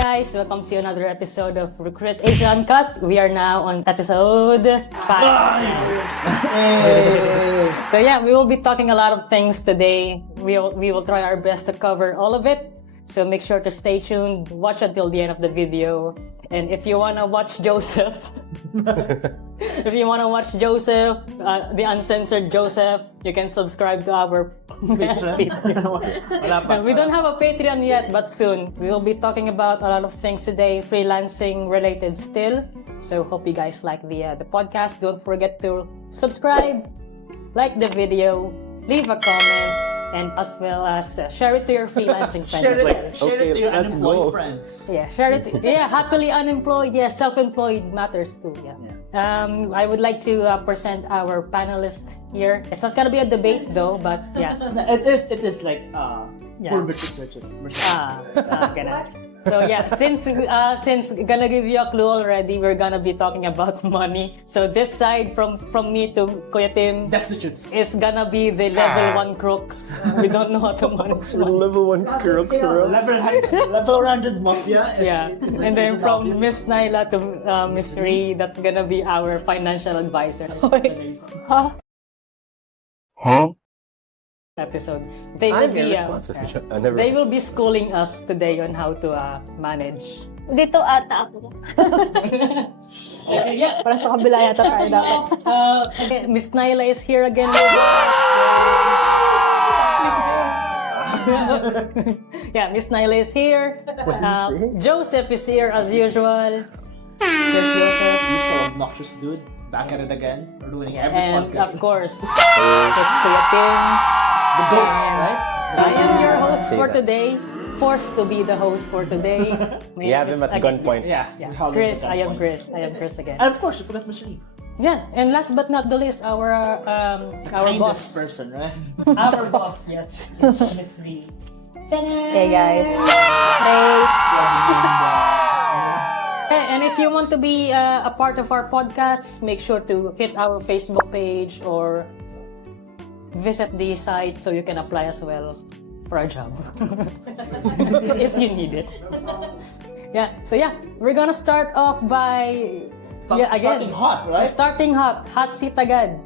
guys, welcome to another episode of Rcruit Asia Uncut. We are now on episode 5. So yeah, we will be talking a lot of things today. We will try our best to cover all of it. So make sure to stay tuned, watch until the end of the video. And if you wanna watch Joseph, the uncensored Joseph, you can subscribe to our Patreon. We don't have a Patreon yet, but soon. We will be talking about a lot of things today, freelancing related still. So hope you guys like the podcast. Don't forget to subscribe, like the video, leave a comment, and as well as share it to your freelancing friends. Share it to your unemployed friends. Yeah, share it. Happily unemployed. Yeah, self-employed matters too. Yeah. I would like to present our panelist here. It's not gonna be a debate though, but yeah. It is like Urban researchers. So yeah, since gonna give you a clue already, we're gonna be talking about money. So this side from me to Kuya Tim Destitutes is gonna be the level 1 crooks. We don't know how to manage money. Level 1 crooks, bro. level 100 mafia. Yeah, and then from Miss Naila to Miss Riri, that's gonna be our financial advisor. Huh? Episode. They will be schooling us today on how to manage. Dito ata ako. Yeah, Para sa kabila yata tayo dapat. okay, Miss Naila is here again with us. Yeah, Miss Naila is here. Joseph is here as usual. Yes, Joseph. Usual obnoxious dude. Back at it again. We're doing every And podcast. of course, it's Kuya Tim. The goat, right? I am your host for today. Forced to be the host for today. You have him at gunpoint. Yeah. Yeah. we have him Chris, at I am that point. Chris. I am Chris again. And of course, you forgot Miss Riri. Yeah, and last but not the least, our Kindest boss. person, right? Our boss, yes. Miss Riri. Hey guys. Praise. And if you want to be a part of our podcast, just make sure to hit our Facebook page or visit the site so you can apply as well for a job if you need it. Yeah, so yeah, we're gonna start off by Starting hot, right? Starting hot seat agad.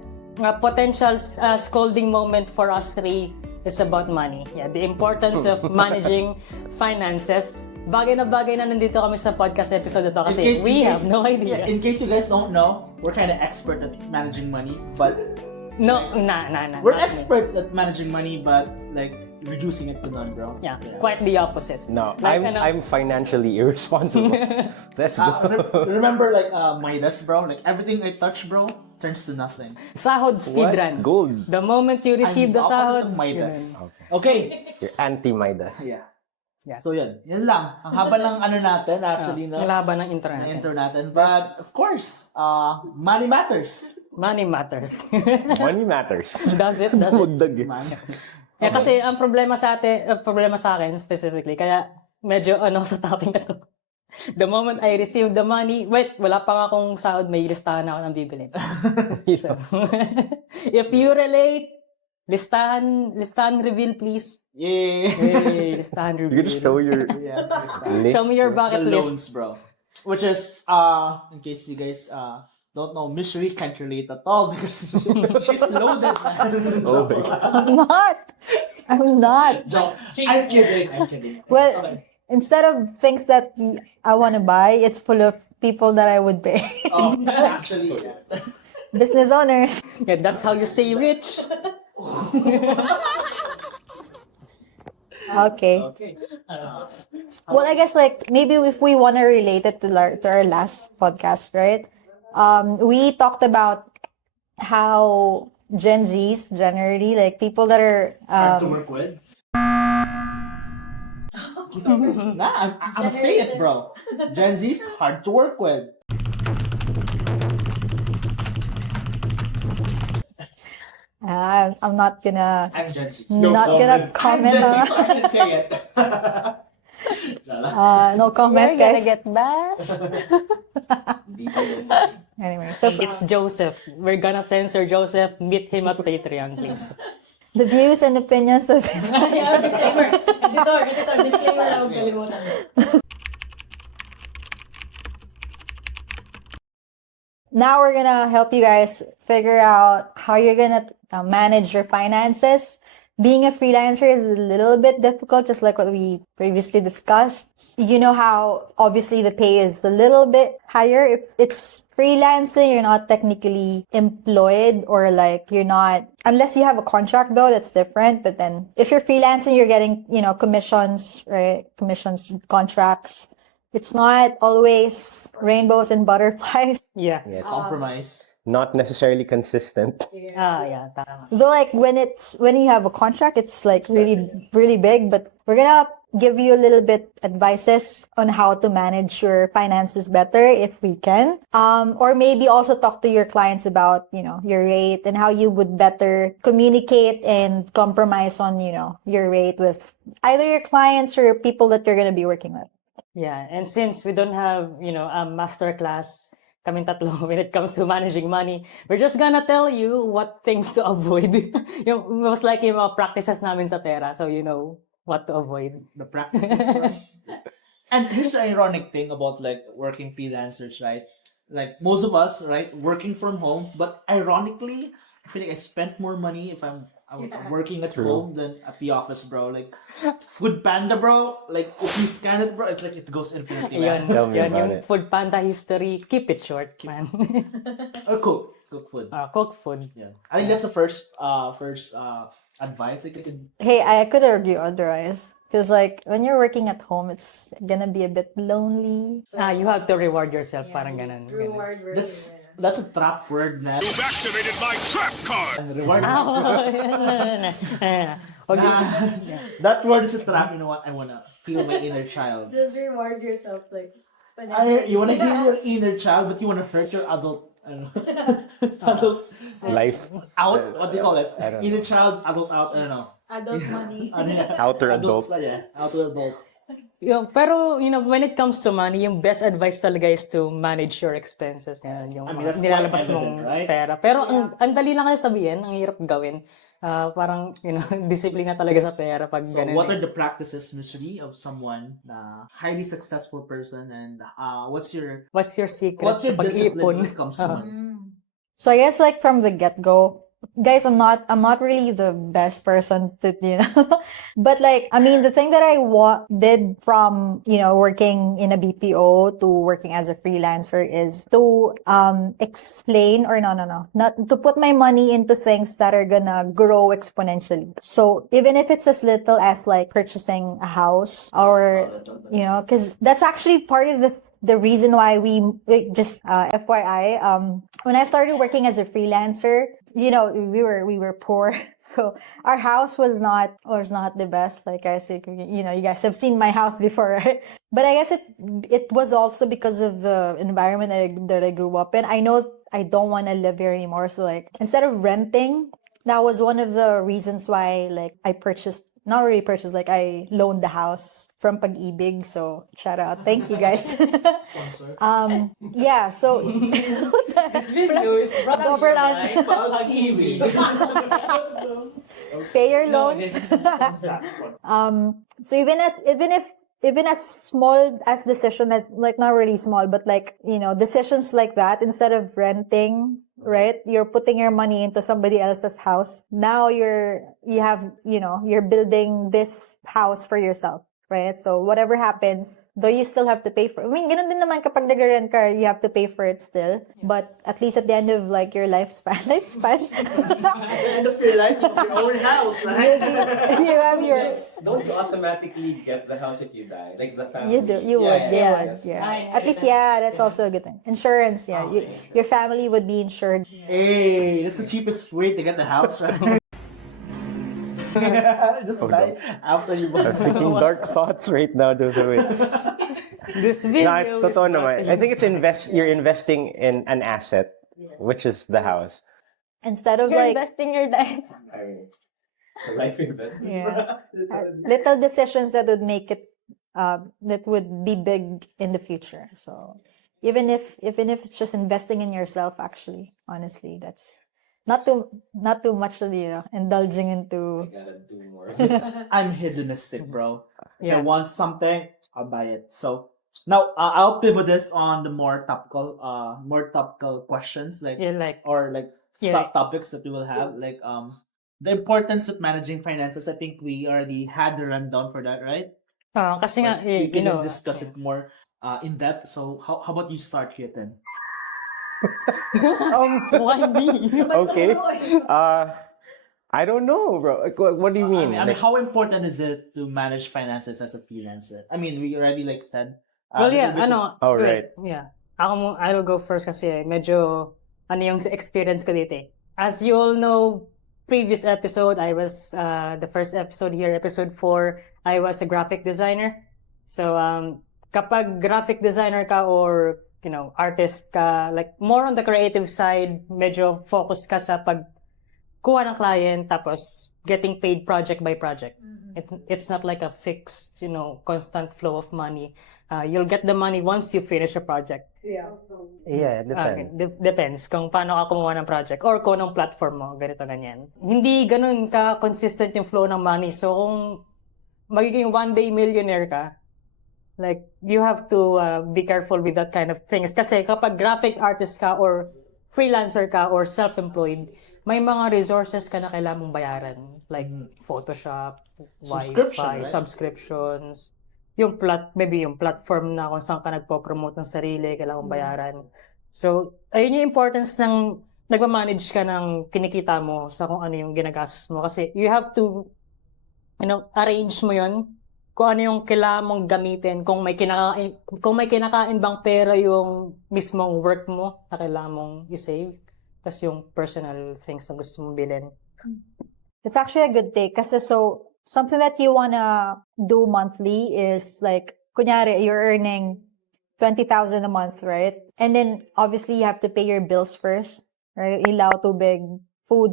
Potential scolding moment for us three is about money. Yeah, the importance of managing finances. Bagay na nandito kami sa podcast episode na to kasi we have no idea. Yeah, in case you guys don't know, we're kind of expert at managing money, but We're expert at managing money, but like reducing it to none, bro. Yeah, quite the opposite. No, Like, I'm financially irresponsible. Let's go. Remember like Midas, bro? Like everything I touch, bro, turns to nothing. Sahod speedrun. Gold. The moment you receive the I'm sahod, opposite of Midas. yun. Okay. You're anti-Midas. Yeah. Yeah. So yan lang. Ang haba ng ano natin actually, no? Ang laban ng intro Ng natin. intro natin. But of course, money matters. Money matters. Money matters. Does it? Magdag eh. Man. Yeah, kasi ang problema sa akin specifically, kaya medyo sa topic na to. The moment I receive the money, wala pa nga akong sahod, may listahan ako ng bibilin. So, if you relate, listahan reveal please. Yeah. Hey, listahan You reveal. can show your Yeah. list. Show me your The bucket loans, list. bro. Which is, in case you guys don't know, Miss Riri can't relate at all because she's loaded, man. Oh my God. I'm not. Joke. I'm kidding. Well, Okay. instead of things that I want to buy, it's full of people that I would pay. Oh, actually, yeah. Business owners. Yeah, that's how you stay rich. Okay. Okay. Well, I guess like maybe if we want to relate it to our last podcast, right? We talked about how Gen Zs generally, like people that are Hard to work with. Nah, I'm saying it, bro. Gen Z's hard to work with. I'm not gonna I'm Gen Z. gonna I'm comment Gen Z, on so I should say it. no comment, We're gonna guys. get back. Anyway, so It's Joseph. We're gonna censor Joseph. Meet him at Patreon, please. the views and opinions of this Disclaimer. Editor, disclaimer lang, kalimutan. now we're gonna help you guys figure out how you're gonna manage your finances. Being a freelancer is a little bit difficult, just like what we previously discussed. You know how obviously the pay is a little bit higher. If it's freelancing, you're not technically employed, or like you're not, unless you have a contract though, that's different. But then if you're freelancing, you're getting, commissions, right? Commissions, contracts. It's not always rainbows and butterflies. Yeah. Yes. Compromise. Not necessarily consistent. Yeah, tama. Though like when you have a contract, it's like really, really big, but we're gonna give you a little bit advices on how to manage your finances better if we can. Or maybe also talk to your clients about, your rate and how you would better communicate and compromise on, your rate with either your clients or people that you're gonna be working with. Yeah, and since we don't have, a master class kaming tatlo when it comes to managing money, we're just gonna tell you what things to avoid. Yung most likely yung mga practices namin sa pera, so you know what to avoid. The practices, bro. And here's the ironic thing about like working freelancers, right? Like most of us, right, working from home, but ironically, I feel like I spent more money if I'm working at home than at the office, bro. Like Food Panda, bro. Like if you scan it, bro, it's like it goes infinity, man. Tell me Yan about yung it. food panda history. Keep it short, man. Or cook food. Cook food. Yeah, I think that's the first advice I could. Hey, I could argue otherwise. Because like when you're working at home, it's gonna be a bit lonely. You have to reward yourself, parang ganun. ganun. That's a trap word, man. You've activated my trap card! And reward. Okay. That word is a trap. You know what? I wanna heal my inner child. Just reward yourself, like You wanna heal your inner child, but you wanna hurt your adult. I don't know. Adult Life. out. What do you call it? I don't know. Inner child, adult out. I don't know. adult money. Ano yan? Outer adult. Adults, yeah. Outer adult. Pero, when it comes to money, yung best advice talaga is to manage your expenses. Ganun, yung I mean, mga that's nilalabas quite mong evident, right? pera. Pero ang dali lang kasi sabihin, ang hirap gawin. Parang, disiplina talaga sa pera pag So, ganun. what are the practices, Miss Riri, of someone na highly successful person, and what's your secret what's sa your discipline pag-iipon? when it comes to money? So I guess like from the get-go, guys, I'm not really the best person to, but like, I mean, the thing that I did from, working in a BPO to working as a freelancer is to, explain or not to put my money into things that are gonna grow exponentially. So even if it's as little as like purchasing a house or, cause that's actually part of the reason why we just FYI, when I started working as a freelancer, we were poor, so our house was not the best. Like I said, you guys have seen my house before, right? But I guess it was also because of the environment that I grew up in. I know I don't want to live here anymore, so like instead of renting, that was one of the reasons why like I not really purchased, like I loaned the house from Pag-ibig. So shout out. Thank you guys. Yeah, so pay your loans. So even as small as decision as like not really small, but like, decisions like that, instead of renting, right? You're putting your money into somebody else's house. Now you're building this house for yourself. Right? So whatever happens, though you still have to pay for it. I mean, ganun din naman kapag nag-rent ka, you have to pay for it still. But at least at the end of like your lifespan. At the end of your life, you have your own house, right? You have your... Don't you automatically get the house if you die? Like the family. You do. You would. Yeah. At least, that's also a good thing. Insurance, yeah. Your family would be insured. Hey, that's the cheapest way to get the house, right? Just die after you buy I'm thinking dark thoughts right now, Joseph. This video is Totoo naman. I think it's you're investing in an asset, which is the house. Instead of You're like investing your life. It's a life investment. little decisions that would make it that would be big in the future. So even if it's just investing in yourself, actually, honestly, that's not too much, indulging into. Gotta do more. I'm hedonistic, bro. If I Yeah. want something, I'll buy it. So Now, I'll pivot this on the more topical questions, like Yeah, like, or like Yeah. subtopics that we will have, like the importance of managing finances. I think we already had the rundown for that, right? kasi nga, But we you can know, discuss it more in depth. So how about you start, Kitten? why me? Okay. I don't know, bro. Like, what do you mean? I mean, Like, how important is it to manage finances as a freelancer? I mean, we already like said. Well, a yeah, little bit- Oh, wait, right. yeah. I'll go first kasi medyo, yung experience ko dito eh. As you all know, previous episode, I was, the first episode here, episode 4, I was a graphic designer. So, kapag graphic designer ka or, artist ka, like, more on the creative side, medyo focus ka sa pagkuha ng client, tapos getting paid project by project. It's not like a fixed, constant flow of money. You'll get the money once you finish a project. Yeah. yeah, depends. Depends kung paano ka kumuha ng project or kung anong platform mo, ganito ganyan. Hindi ganun ka-consistent yung flow ng money. So, kung magiging one-day millionaire ka, like, you have to be careful with that kind of things. Kasi kapag graphic artist ka or freelancer ka or self-employed, may mga resources ka na kailangan mong bayaran. Like, Photoshop, Subscription, Wi-Fi, right? subscriptions, maybe yung platform na kung saan ka nagpo-promote ng sarili, kailangan mong bayaran. So, ayun yung importance ng nagmamanage ka ng kinikita mo sa kung ano yung ginagastos mo. Kasi you have to, arrange mo yun kung ano yung kailangan mong gamitin, kung may kinakain bang pera yung mismong work mo na kailangan mong i-save, tas yung personal things na gusto mong bilhin. It's actually a good take kasi so something that you wanna do monthly is like kunyari you're earning 20,000 a month, right? And then obviously you have to pay your bills first, right? Ilaw, tubig, food.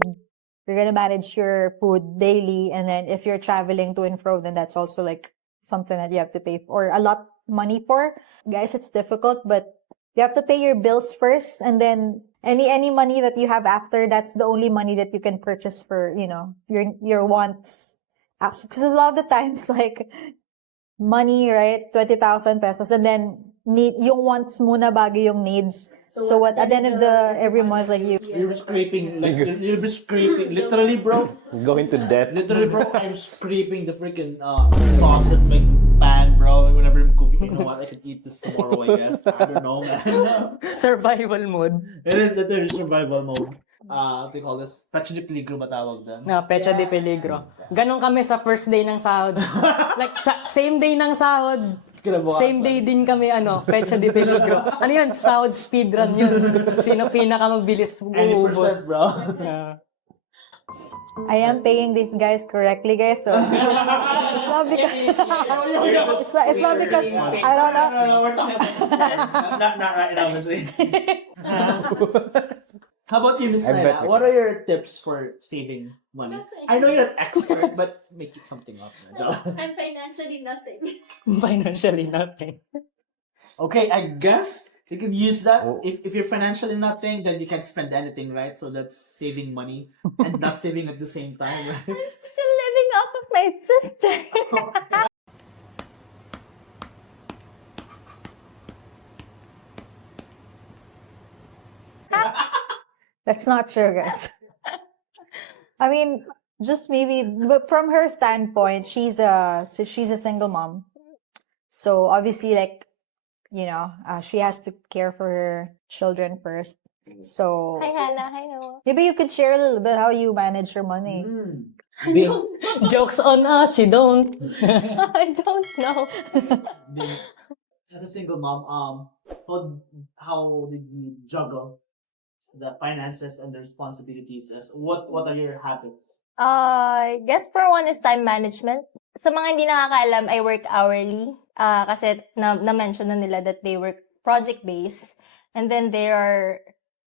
You're gonna manage your food daily, and then if you're traveling to and fro, then that's also like something that you have to pay for, or a lot money for. Guys, it's difficult, but you have to pay your bills first, and then any money that you have after, that's the only money that you can purchase for, your wants. Because a lot of the times, like, money, right? 20,000 pesos, and then yung wants muna bago yung needs. So what, at the end of every month, like You're scraping, like you'll be scraping, literally, bro. Going to debt. Literally, bro, I'm scraping the freaking sausage like pan, bro. Whenever I'm cooking, you know what? I could eat this tomorrow, I guess. I don't know, man. Survival mode. It is survival mode. What do you call this? Pecha de peligro ba tawag doon? Na pecha de peligro. Ganon kami sa first day ng sahod. Like, same day ng sahod. Same day din kami, pecha de peligro. Ano yun? Sahod speedrun yun. Sino pinaka mabilis Any uubos. percent, bro. I am paying these guys correctly, guys. So it's not because it's not because I don't know. No, we're talking about not right now, Miss Lee. How about you, Miss I bet Naila? we What can. are your tips for saving money? I know you're an expert, but make it something up. I'm financially nothing. Financially nothing. Okay, I guess you can use that. Oh. If you're financially nothing, then you can't spend anything, right? So that's saving money and not saving at the same time, right? I'm still living off of my sister. That's not true, guys. I mean, just maybe, but from her standpoint, she's a single mom. So obviously, like, she has to care for her children first. So Hi, Hannah. Hi, Noah. maybe you could share a little bit how you manage your money. Being, Jokes on us, you don't. I don't know. being as a single mom, how did you juggle the finances and the responsibilities? What are your habits? I guess for one is time management. Sa mga hindi nakakaalam, I work hourly. Kasi na-mention na nila that they work project-based. And then there are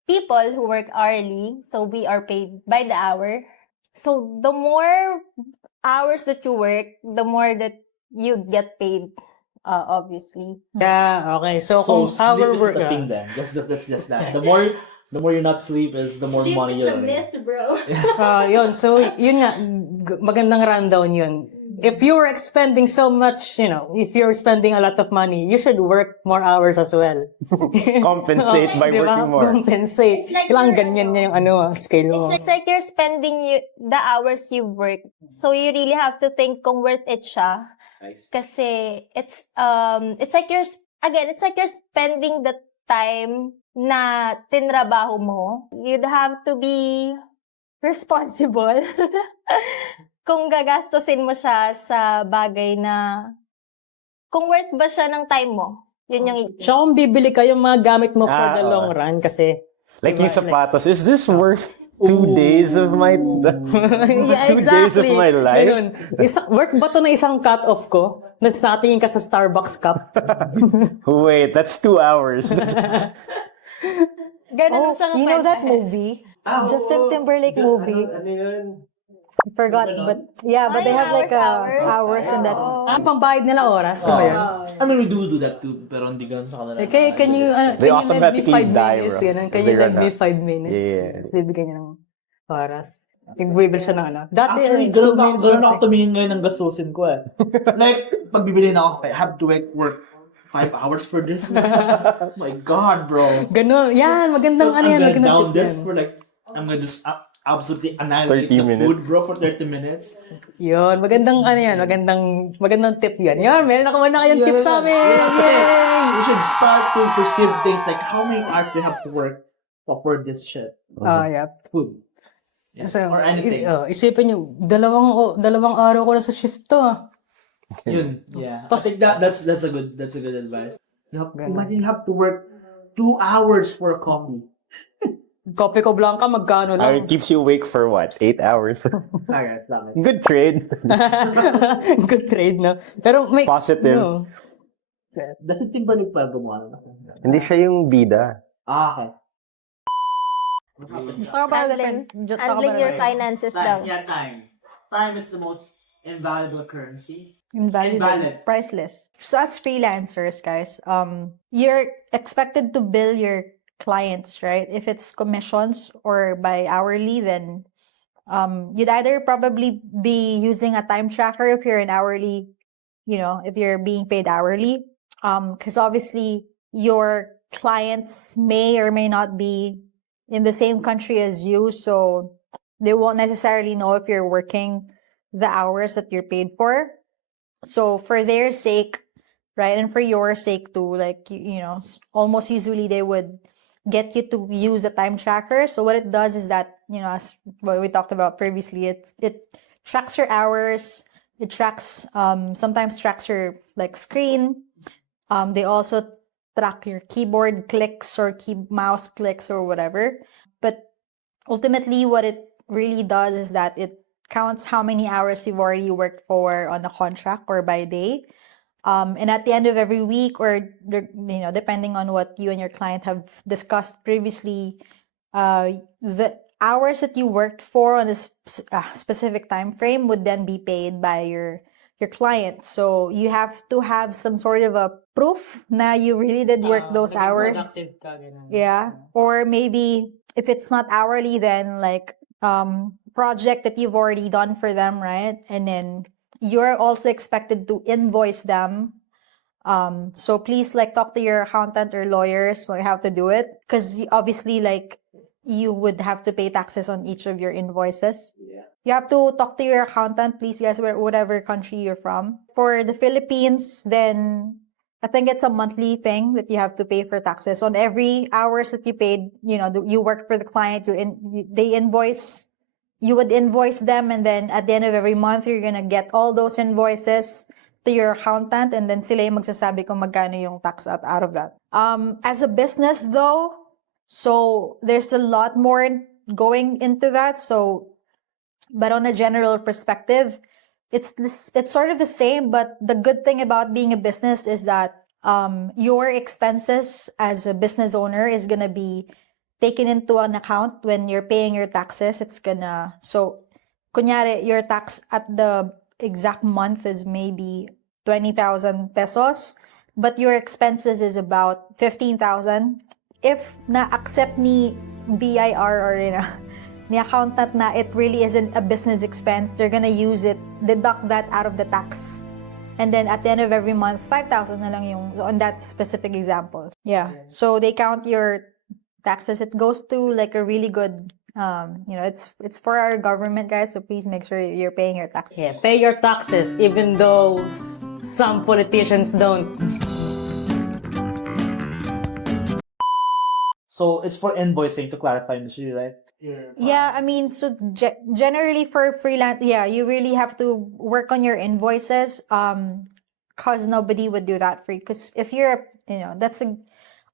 people who work hourly. So we are paid by the hour. So the more hours that you work, the more that you get paid, obviously. Yeah, okay. So, So kung sleep our is work, the thing then. That's just that. The more you not sleep is the more Sleep money is you're a earning. myth, bro. yun. So, yun nga, magandang rundown yun. if you're expending so much, if you're spending a lot of money, you should work more hours as well. Compensate by Di ba? working more. Compensate. It's like Kailangan you're- ganyan niya yung scale mo. It's like you're spending the hours you work. So you really have to think kung worth it siya. Kasi it's like it's like you're spending the time na tinrabaho mo. You'd have to be responsible. Kung gagastusin mo siya sa bagay na kung worth ba siya ng time mo. Yun yung Tsaka kung bibili ka yung mga gamit mo for the oo. long run kasi Like diba, yung sapatos, is this worth 2 days of my yeah, 2 days of my life? Ganun. Worth ba to na isang cut-off ko? Nasatingin ka sa Starbucks cup. Wait, that's 2 hours. ganun siya You know that kwenta. movie? Justin Timberlake movie. I forgot, but yeah, but they have like hours and that's Ang pambayad nila oras, ba yun? I mean, we do that too, pero hindi ganun sa kanila. Okay, can you They lend me automatically 5 die, minutes? bro. Ganun. Can They you lend run me out. 5 minutes? Yeah. Tapos bibigyan niya ng oras. Bibili siya ng ano. Dati, Actually, 2 ganun minutes ako lang. tumingin ngayon ng gastusin ko eh. Like, pag bibili na ako, I have to work 5 hours for this. My God, bro. Ganun. Yan, magandang ano yan. I'm gonna Magandang down tip this yan. for like, I'm gonna just absolutely annihilate 30 the minutes. food, bro, for 30 minutes. Yun, magandang ano yan. Magandang tip yan. Yan, meron ako na kayong tip sa amin. Yay! We should start to perceive things like how many hours we have to work to afford this shit. Yeah. Food. Yeah. So, Or anything. isipin nyo, dalawang araw ko na sa shift to. Yun, yeah. I Tas- think that's a good advice. Imagine you have to work 2 hours for a coffee. Kopi ko blanca, magkano lang? It keeps you awake for what? 8 hours? Alright, lang. Good trade. Good trade, no? Pero may... Positive. No. Does it Timberlake pa gumawa na? Hindi siya yung bida. Okay. just talk about Handling, just talk handling about your finances daw. Yeah, time. Time is the most invaluable currency. invalid, priceless. So as freelancers, guys, you're expected to bill your clients, right? If it's commissions or by hourly, then you'd either probably be using a time tracker if you're an hourly, if you're being paid hourly. Because obviously your clients may or may not be in the same country as you, so they won't necessarily know if you're working the hours that you're paid for. So for their sake, right, and for your sake too, like, almost usually they would get you to use a time tracker. So what it does is that, as what we talked about previously, it tracks your hours. It tracks, sometimes tracks your like screen. They also track your keyboard clicks or mouse clicks or whatever. But ultimately, what it really does is that it counts how many hours you've already worked for on a contract or by day. And at the end of every week, or depending on what you and your client have discussed previously, the hours that you worked for on a specific time frame would then be paid by your client. So you have to have some sort of a proof na you really did work those hours. Yeah. Or maybe if it's not hourly, then like project that you've already done for them, right? And then you're also expected to invoice them. So please like talk to your accountant or lawyers on how to do it, because obviously like you would have to pay taxes on each of your invoices. Yeah. You have to talk to your accountant, please, guys, whatever country you're from. For the Philippines, then I think it's a monthly thing that you have to pay for taxes on every hours that you paid. You worked for the client. They invoice. You would invoice them, and then at the end of every month, you're gonna get all those invoices to your accountant, and then sila yung magsasabi kung magkano yung tax out of that. As a business, though, so there's a lot more going into that. So, but on a general perspective, it's sort of the same. But the good thing about being a business is that your expenses as a business owner is gonna be taken into an account when you're paying your taxes. It's gonna, so kunyari, your tax at the exact month is maybe 20,000 pesos, but your expenses is about 15,000. If na-accept ni BIR or ni accountant na it really isn't a business expense, they're gonna use it, deduct that out of the tax. And then at the end of every month, 5,000 na lang yung, so on that specific example. Yeah. So they count your taxes. It goes to like a really good, it's for our government, guys. So please make sure you're paying your taxes. Yeah, pay your taxes even though some politicians don't. So it's for invoicing, to clarify, Ms. Riri, right? Yeah, I mean, so generally for freelance, yeah, you really have to work on your invoices, cause nobody would do that for you. Cause if you're, that's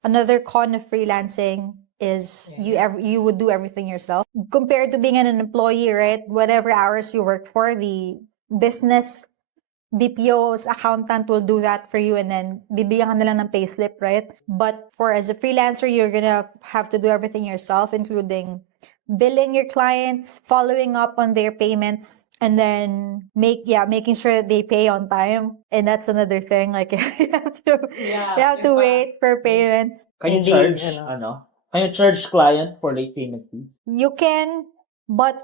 another con of freelancing is you would do everything yourself compared to being an employee, right? Whatever hours you work for, the business BPO's accountant will do that for you and then bibigyan ka na lang ng payslip, right? But for as a freelancer, you're gonna have to do everything yourself, including billing your clients, following up on their payments, and then making sure that they pay on time. And that's another thing. Like you have to wait for payments. Can you Hindi, charge, ano? Can you charge client for late payment fees? You can, but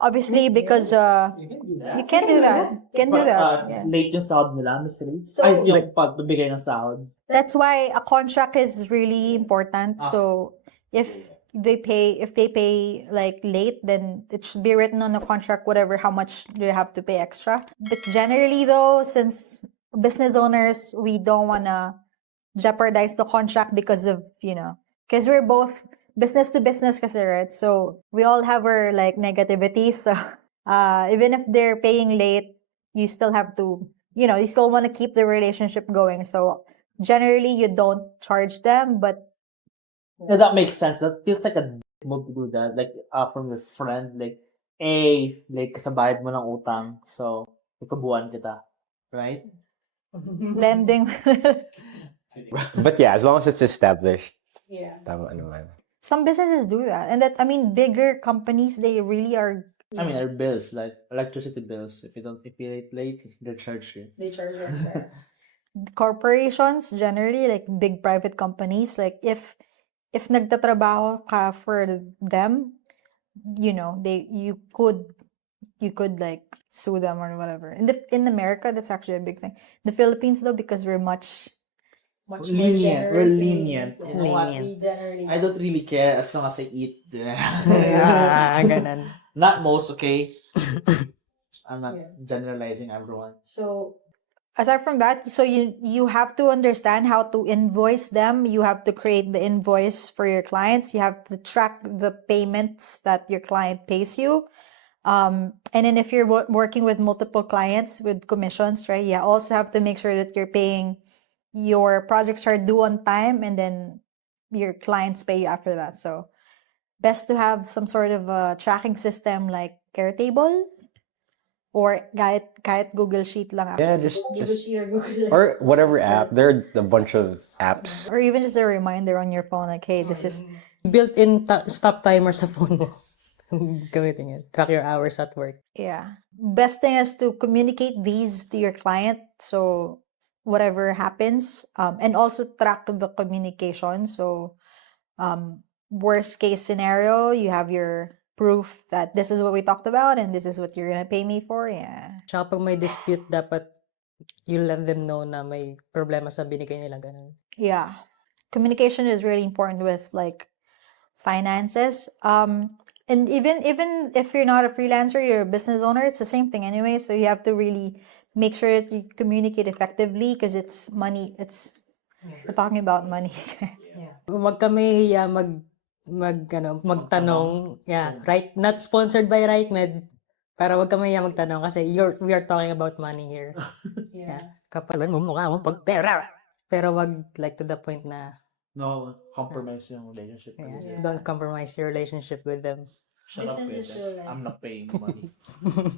obviously because You can do that. you can't do that. You can do that. Yeah. Late yung sahod nila, Ms. Riri. So- Ay, yung pagbibigay ng sahods. That's why a contract is really important. So if they pay like late, then it should be written on the contract how much do you have to pay extra. But generally though, since business owners, we don't wanna jeopardize the contract because of, because we're both business to business kasi, right? So we all have our like negativities. So even if they're paying late, you still have to, you still want to keep the relationship going. So generally you don't charge them, but Yeah, that makes sense. That feels like a move to do that. Like, from your friend, like, like, kasabayad mo ng utang. So, ikabuan kita. Right? lending. But yeah, as long as it's established. Yeah. Tama naman. Some businesses do that. And bigger companies, they really are. I mean, our bills, like electricity bills. If you pay it late, they'll charge you. They charge corporations, generally, like big private companies, like if nagtatrabaho ka for them, you could like sue them or whatever. In America, that's actually a big thing. The Philippines though, because we're much Lenient. We're lenient. Yeah. You know what? Lenient. I don't really care as long as I eat. Ganon. Not most, okay? I'm not generalizing everyone. So aside from that, so you have to understand how to invoice them. You have to create the invoice for your clients. You have to track the payments that your client pays you. And then if you're working with multiple clients with commissions, right? You also have to make sure that you're paying, your projects are due on time, and then your clients pay you after that. So best to have some sort of a tracking system like Airtable or kahit Google Sheet lang. Yeah, just or whatever app. There are a bunch of apps. Or even just a reminder on your phone, like, hey, this is... Built-in stop timer sa phone mo. Gamitin yun. Track your hours at work. Yeah. Best thing is to communicate these to your client. So whatever happens, and also track the communication. So worst case scenario, you have your proof that this is what we talked about and this is what you're gonna pay me for. Yeah. Tsaka pag may dispute, dapat you let them know na may problema sa binigay nila. Ganun. Yeah. Communication is really important with like finances. And even if you're not a freelancer, you're a business owner, it's the same thing anyway. So you have to really make sure that you communicate effectively because it's money. We're talking about money. Huwag ka mahihiya magtanong. Yeah, right? Not sponsored by RightMed. Pero huwag ka mahihiya magtanong kasi we are talking about money here. Yeah. Kapag mukha mo pag pera. Pero wag like to the point na No, compromise yung relationship. don't compromise your relationship with them. Shut up with that. I'm not paying money.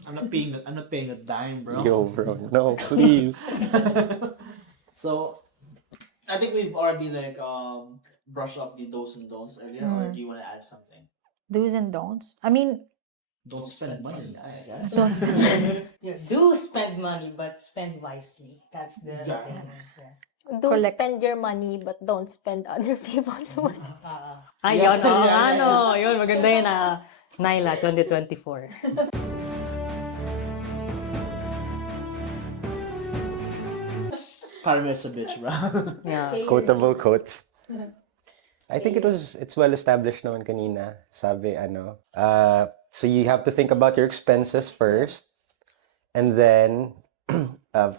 I'm not paying a dime, bro. Yo, bro. No, please. So, I think we've already like brushed off the do's and don'ts earlier, or do you want to add something? Do's and don'ts. I mean, Don't spend money, I guess. don't spend money. Do spend money, but spend wisely. That's the Yeah. Do Collect- spend your money, but don't spend other people's money. Ayun, yun, maganda yun Naila 2024. Karma is a bitch, bro. Yeah. Quotable quotes. I think it's well established naman kanina. Sabi so you have to think about your expenses first, and then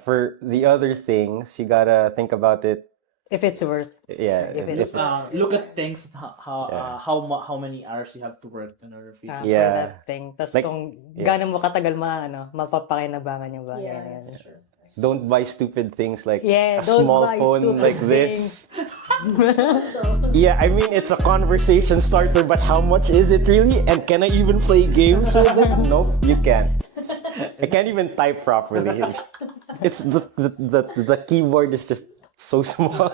for the other things you gotta think about it. If it's worth. Yeah, If if it's Look at things Yeah. how many hours you have to work in order for you. for Yeah. that thing. Tapos Like, kung yeah. gaano mo katagal mapapakinabangan yung bagay na yan. Don't buy stupid things like Yeah, a don't small buy phone stupid like this. Yeah, I mean it's a conversation starter, but how much is it really? And can I even play games with it? Nope, you can't. I can't even type properly. It's the keyboard is just so small.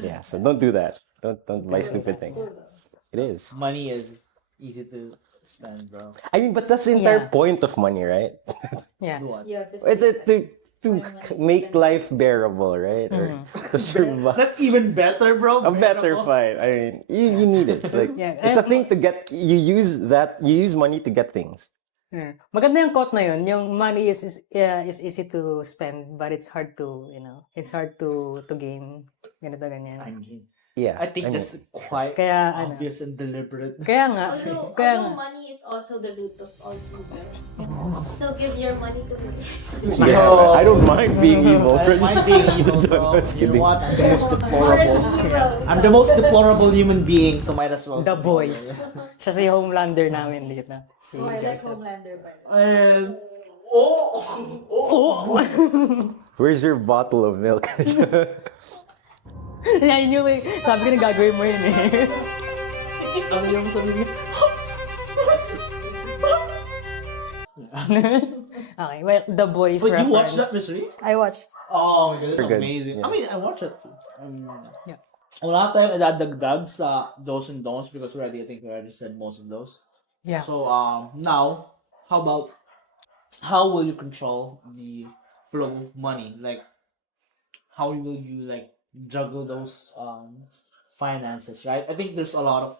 Yeah, so don't do that. Don't buy stupid things. It is. Money is easy to spend, bro. I mean, but that's the entire Yeah. point of money, right? Yeah. Do what? To make life bearable, right? Or to survive. Not even better, bro. A better Bearable. fight. I mean, you need it. It's like Yeah, it's a and- thing to get. You use money to get things. Yeah. Maganda yung quote na yun, yung money is easy to spend, but it's hard to, it's hard to gain. Ganito, ganyan. I mean, Yeah. I think mean, that's quite Kaya, obvious and deliberate. Kaya nga. Kaya nga. money is also the root of all evil. So give your money to me. yeah, No. I don't mind being evil. I don't mind being evil, bro. Just You kidding. know what? I'm the most deplorable. I'm the most deplorable human being, so might as well. The boys. Siya si Homelander namin dito. Si Joseph. Homelander by And oh. Where's your bottle of milk? Yeah, I knew eh. Sabi ko na gagawin mo yun eh. Ano yung sabi niya? Okay, well, The Boys Wait, you reference. watched that, Miss Riri? I watched. Oh my god, it's Super good. amazing. Yeah. I mean, I watched it. Yeah. Wala tayong idadagdag sa dos and don'ts because I think we already said most of those. Yeah. So now, how will you control the flow of money? Like, how will you like juggle those finances? Right. I think there's a lot of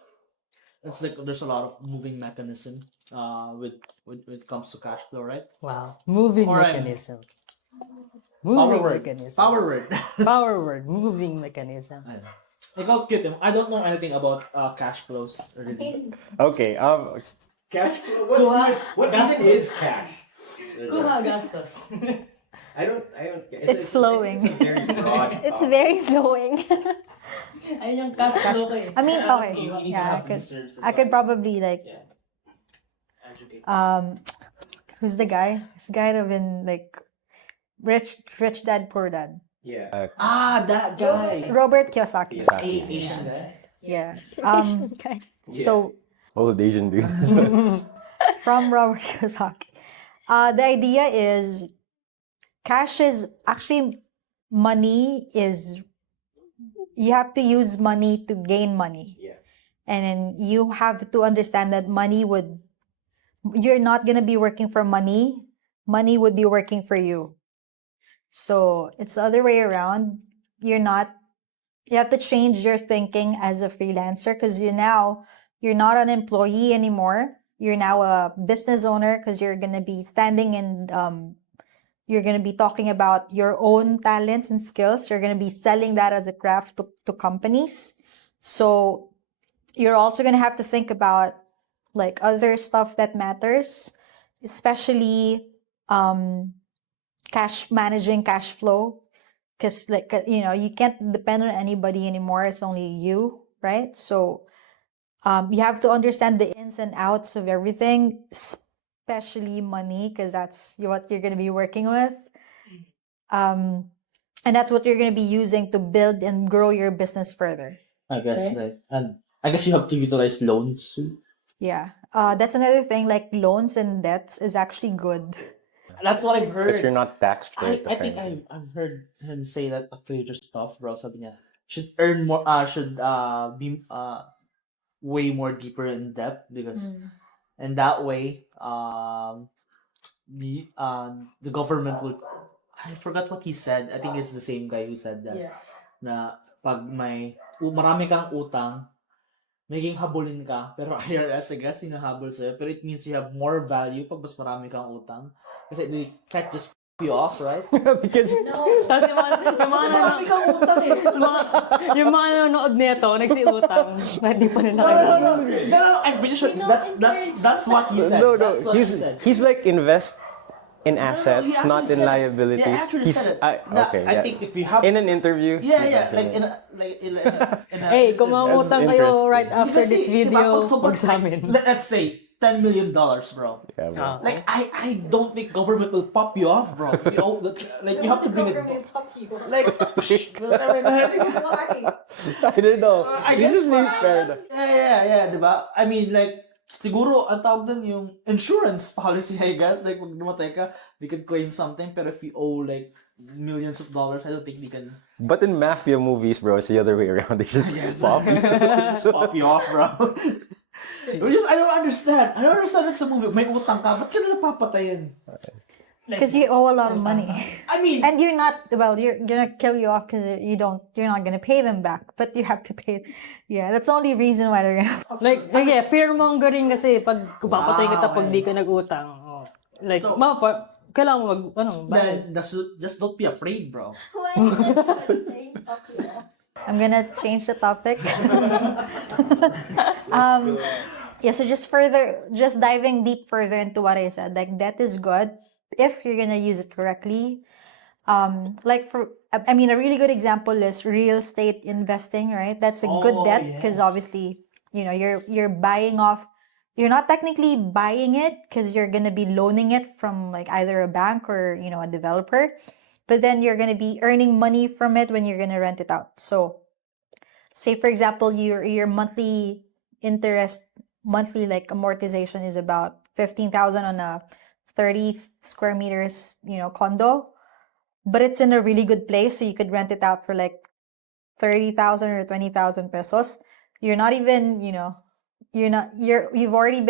moving mechanism with when it comes to cash flow, right? Wow. Moving Alright. mechanism. Power Moving word. mechanism. Power word. Power word. Moving mechanism. Ikaw, cute. I don't know anything about cash flows. Really. Okay. Cash flow? What even is cash? Kuha gastos. I don't. It's flowing. It's a very broad. It's very flowing. Ayun yung cash flow ko eh. I mean, okay. You need to Yeah, have research as I could well. probably like, Educate. who's the guy? This guy have been like, rich dad, poor dad. Yeah. That guy. Robert Kiyosaki. Asian guy. Yeah. Okay. So Old Asian dude. from Robert Kiyosaki, the idea is, cash is actually money is. You have to use money to gain money. Yeah. And then you have to understand that you're not going to be working for money. Money would be working for you. So it's the other way around. You have to change your thinking as a freelancer because you're not an employee anymore. You're now a business owner because you're going to be standing and you're going to be talking about your own talents and skills. You're going to be selling that as a craft to companies. So you're also going to have to think about like other stuff that matters, especially managing cash flow. Because you can't depend on anybody anymore. It's only you, right? So you have to understand the ins and outs of everything, especially money, because that's what you're going to be working with. And that's what you're going to be using to build and grow your business further. I guess and I guess you have to utilize loans too. Yeah. That's another thing, like loans and debts is actually good. That's what I've heard. Because you're not taxed for I, it. I think apparently. I've heard him say that after just stuff, bro. Sabi niya, should earn more. Should be way more deeper in depth because, and that way, the government will. I forgot what he said. I think it's the same guy who said that. Na pag marami kang utang, maging habulin ka, pero IRS, I guess, hinahabol sa'yo, pero it means you have more value pag mas marami kang utang. Kasi they can't just f you off, right? Because Tapos Marami kang utang eh. yung mga nanonood nito, nagsiutang, na hindi pa nila No, I'm pretty sure that's what he said. no, That's what he said. he's like invest in he assets, actually not in said it. liability. Yeah, he actually He's said it. okay. I Yeah. think if you have In an interview. yeah, he like mentioned in a Hey, kung mangutang kayo interesting. right after Kasi, this diba, video, pag sobrang- huwag sa amin. Let's say $10 million, bro. it. Yeah, bro. Ah. Like I don't think government will pop you off, bro. Like you have to bring it. Like I mean, I don't know. I This guess is being fair enough. yeah, diba? I mean, like, siguro, ang tawag dun yung insurance policy, I guess. Like, pag namatay ka, they could claim something, pero if you owe, like, millions of dollars, I don't think they can But in mafia movies, bro, it's the other way around. They just pop you. just pop you off, bro. Which is, I don't understand. I don't understand that sa movie, may utang ka, ba't ka nila papatayin? Because you owe a lot of money. I mean, And you're not, well, you're gonna kill you off because you're not gonna pay them back, but you have to pay. Yeah, that's the only reason why they're gonna. Like, yeah, fear-mongering kasi pag papatay kita pag di ka nag-utang. Oh. Like, kailangan mo bayad. then just don't be afraid, bro. I'm gonna change the topic. Yeah, so just diving deep further into what I said, like debt is good if you're gonna use it correctly. Like I mean, a really good example is real estate investing, right? That's a good debt because obviously, you're buying off. You're not technically buying it because you're gonna be loaning it from like either a bank or a developer, but then you're gonna be earning money from it when you're gonna rent it out. So, say for example, your monthly like amortization is about 15,000 on a 30 square meters condo, but it's in a really good place, so you could rent it out for like 30,000 or 20,000 pesos. You're not even you already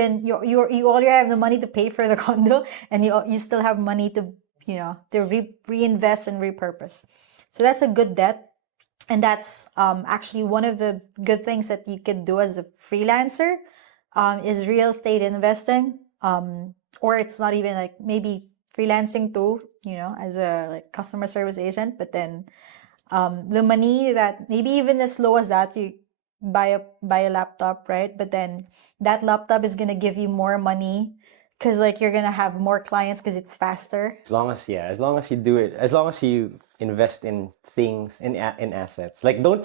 have the money to pay for the condo, and you still have money to reinvest and repurpose. So that's a good debt, and that's actually one of the good things that you could do as a freelancer is real estate investing, or it's not even like maybe freelancing too, as a like customer service agent, but then the money that maybe even as low as that, you buy a laptop, right? But then that laptop is gonna give you more money because like you're gonna have more clients because it's faster. As long as you do it, as long as you invest in things, in assets. Like don't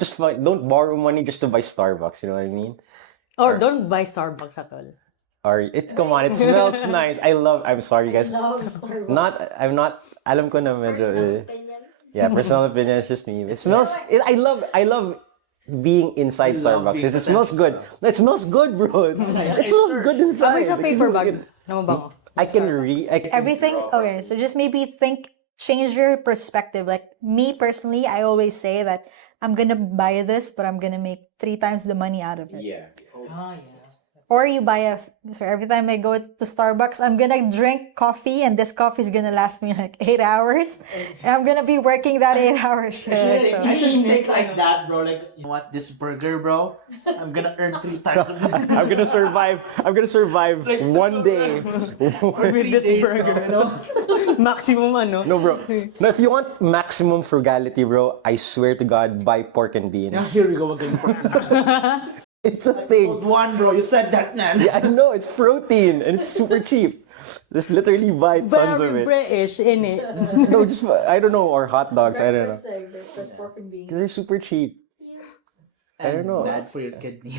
borrow money just to buy Starbucks, you know what I mean? Or don't buy Starbucks at all. Or come on, it smells nice. I'm sorry guys. I'm not alam ko na medyo yeah, personal opinion, it's just me. It smells I love being inside Starbucks. being It smells good. It smells good, bro. It smells good inside. Sa paper bag na mabango. I can Everything, okay, so just maybe change your perspective. Like me personally, I always say that I'm gonna buy this, but I'm gonna make 3 times the money out of it. Yeah. Or you buy so every time I go to Starbucks, I'm gonna drink coffee, and this coffee is gonna last me like 8 hours. And I'm gonna be working that 8 hours shift. I should think like that, bro. Like, you know what? This burger, bro, I'm gonna earn 3 times. I'm gonna survive one day With this burger, maximum No, bro. No, if you want maximum frugality, bro, I swear to God, buy pork and beans. Now, here we go again. It's a thing. One, bro. You said that, man. Yeah, I know, it's protein and it's super cheap. Just literally buy tons of very it. British in it. No, just I don't know, or hot dogs, I don't know. They're super cheap. I don't know. Bad for your kidney.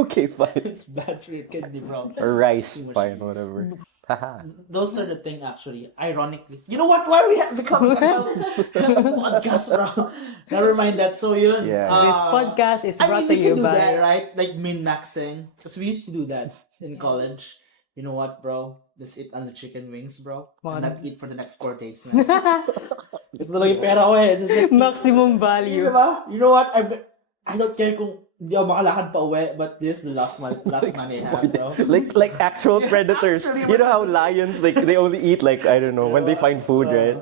Okay, fine. It's bad for your kidney, bro. Or rice, fine, whatever. Haha. Those are the thing, actually. Ironically, you know what? Why we have become a podcast, bro? Never mind that. So yun. Yeah. This podcast is I brought mean, to we you can do by. that, right? Like min-maxing. Because we used to do that in college. You know what, bro? Let's eat on the chicken wings, bro. And not eat for the next 4 days, man. Ito talaga yung pera ko eh. It's just like, Maximum value. diba? You know what? I don't care kung hindi ako makalakad pa uwi, but this is the last money I have, bro. Like actual predators. You know how lions, like they only eat like, I don't know, when they find food, right?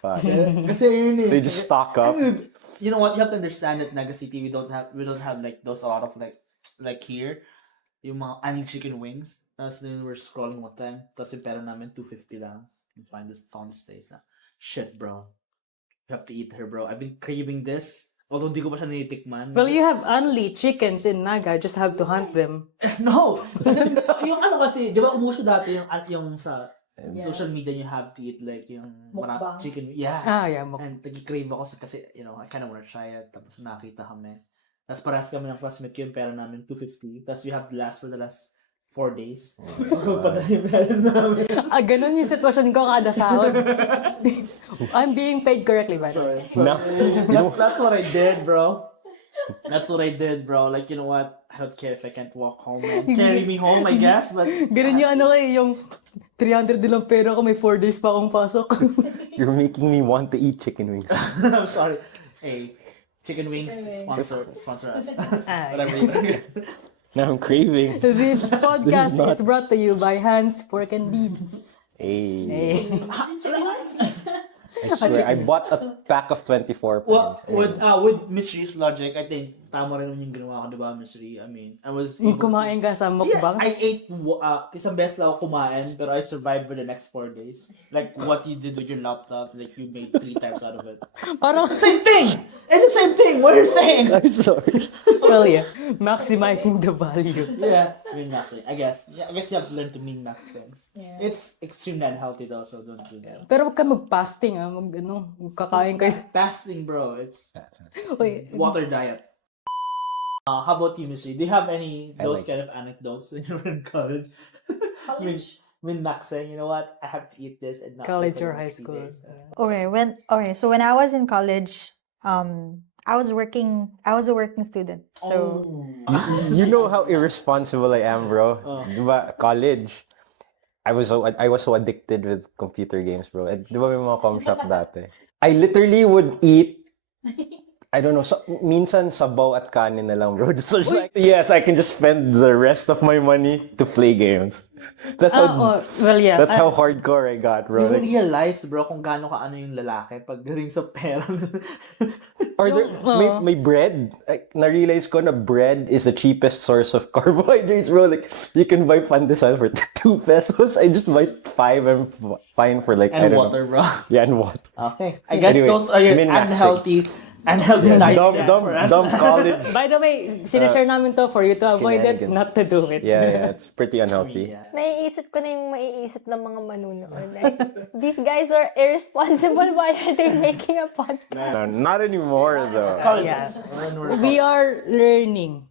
Fuck. Kasi yun eh. So you just stock up. You know what? You have to understand that Naga City, we don't have like those a lot of like like here, yung mga aning chicken wings. Tapos then we're scrolling one time. Tapos yung pera namin, 250 lang. We found this place na. Shit, bro. You have to eat her, bro. I've been craving this. Although di ko pa siya natitikman. Well, you have only chickens in Naga. Just have to hunt them. No! Kasi, yung ano kasi, di ba umuso dati yung sa social media you have to eat like yung Mukbang. chicken. Yeah. Yeah. And nag-crave ako kasi, I kind of want to try it. Tapos nakita kami. Tapos parehas kami ng classmate ko yung pera namin, 250. Tapos we have the last 4 days. Magpadala yung pera namin. Ganun yung sitwasyon ko kada sahod. I'm being paid correctly, by the way. No. That's what I did, bro. That's what I did, bro. Like, you know what? I don't care if I can't walk home and carry me home, I guess. But Ganun yung yung 300 din lang pera ko, may 4 days pa akong pasok. You're making me want to eat chicken wings. I'm sorry. Hey, chicken wings sponsor us. Whatever you Now I'm craving. This podcast is brought to you by Hans Pork and Beans. Hey. I swear, I bought a pack of 24 Well, pennies. with Miss Ree's logic, I think tama rin yung ginawa ko, diba, Miss Ree? I mean, I was Yung kumain ka sa mukbang. I ate isang beses lang ako kumain, pero I survived for the next 4 days. Like what you did with your laptop, like you made 3 times out of it. Parang, Same thing. It's the same thing. What you're saying? I'm sorry. well, yeah, maximizing the value. Yeah, min maxing. I guess you have to learn to min max things. Yeah. It's extremely unhealthy though, so don't do that. Pero wag ka mag-fasting, kakain kayo. Fasting, bro. It's Wait, water diet. How about you, Miss Ree? Do you have any those like- kind of anecdotes when you were in college? Min maxing, you know what? I have to eat this and not college eat for or the high next 3 school. days. So when I was in college, I was a working student. So You know how irresponsible I am, bro. Diba, college, I was so addicted with computer games, bro. Di ba may mga com shop dati? I literally would eat, I don't know, minsan sabaw at kanin na lang, bro. Just like, yes, I can just spend the rest of my money to play games. That's how well, yeah. that's how hardcore I got, bro. You Like, realize, bro, kung gaano ka ano yung lalaki pagdating sa pera. or there, may bread. Like, na-realize ko na bread is the cheapest source of carbohydrates, bro. Like, you can buy pandesal for 2 pesos. I just buy 5 and fine for like, I And don't water, know. bro. Yeah, and water. Okay. I guess Anyway, those are your min-maxing. unhealthy life. Dumb college. By the way, sinashare namin to for you to avoid it, Shenanigans. not to do it. Yeah, it's pretty unhealthy. Yeah. Naiisip ko na yung maiisip ng mga manunood. Like, these guys are irresponsible. Why are they making a podcast? No, not anymore though. Colleges. We are learning.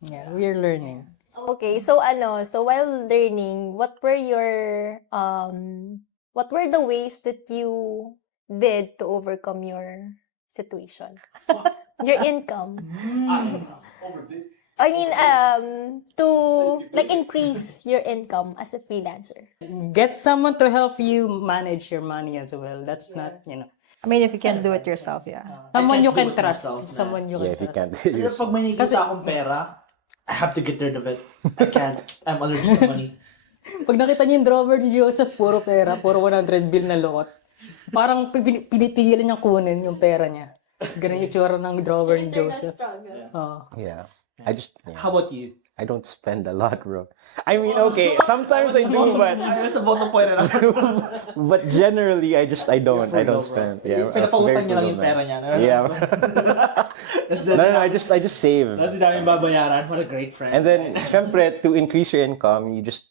Yeah, we are learning. Okay, so while learning, what were the ways that you did to overcome your situation? Your income. I mean, to like increase your income as a freelancer. Get someone to help you manage your money as well. That's not, I mean, if you can do it yourself, yeah. someone you can can't do it trust. myself, man. Someone you Yeah, can if you trust. can't. Pero pag may nakikita akong pera, I have to get rid of it. I can't. I'm allergic to money. Pag nakita niyo yung drawer ni Joseph, puro pera, puro 100 bill na lot. Parang pinipigilan niyang kunin yung pera niya. Ganun yung tsura ng drawer ni Joseph. Oh. Yeah. How about you? I don't spend a lot, bro. I mean, okay, sometimes I do, but I was about to point it out. but generally I don't spend. Yeah, Pinapautang niya lang yung pera niya. Yeah. That's No, I just save. That's the daming babayaran. What a great friend. And then, syempre, to increase your income, you just,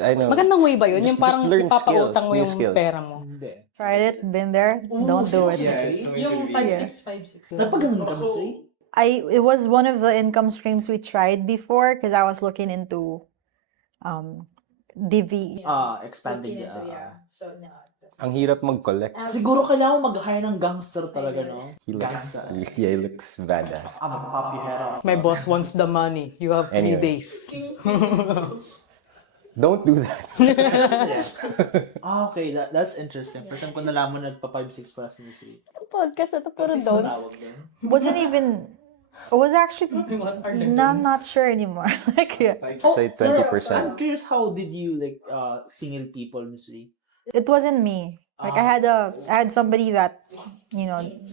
I know. Magandang way ba yun? Yung Just parang learn ipapautang mo new yung skills. pera mo. Tried it, been there. Don't do it. Yung 5-6. Napaganon ka, Miss Ray? It was one of the income streams we tried before because I was looking into DV. Expanding. Ang hirap mag-collect. Siguro kailangan mo mag-hire ng gangster talaga, no? He looks badass. Pop your head off. My boss wants the money. You have 3 Anyway. days. Don't do that. Okay, that's interesting. First time ko nalaman nagpa-5-6 pa si Miss Ray. Podcast na to, puro don'ts. Tawag din. Wasn't even. It was actually. No, I'm not sure anymore. Like, yeah. Say 20%. I'm curious, how did you single people, Miss Ray? It wasn't me. Like I had somebody that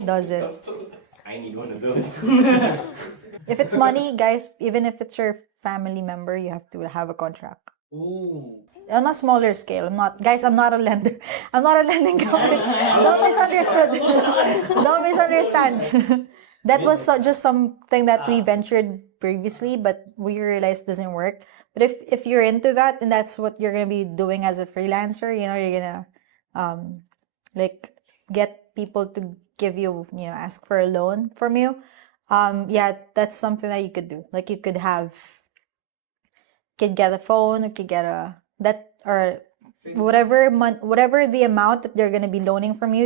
does it. I need one of those. If it's money, guys, even if it's your family member, you have to have a contract. Ooh. On a smaller scale, I'm not a lender. I'm not a lending company. Don't misunderstood. Don't misunderstand. That was just something that we ventured previously, but we realized doesn't work. But if you're into that and that's what you're gonna be doing as a freelancer, you're gonna like get people to give you, ask for a loan from you. Yeah, that's something that you could do. Like you could get a phone, or could get or whatever the amount that they're gonna be loaning from you.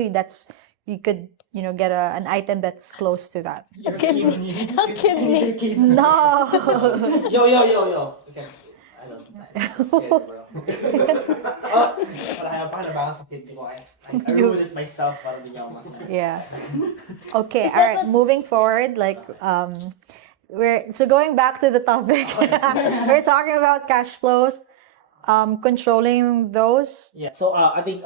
You could get an item that's close to that. A kidney. A kidney. No. Yo. Okay. I don't. I'm scared, bro. Paano ba sa kidney ko? I ruined it myself para di niya ako masaya. Yeah. Okay. Is All that right. Moving forward, so going back to the topic, we're talking about cash flows, controlling those. Yeah. So I think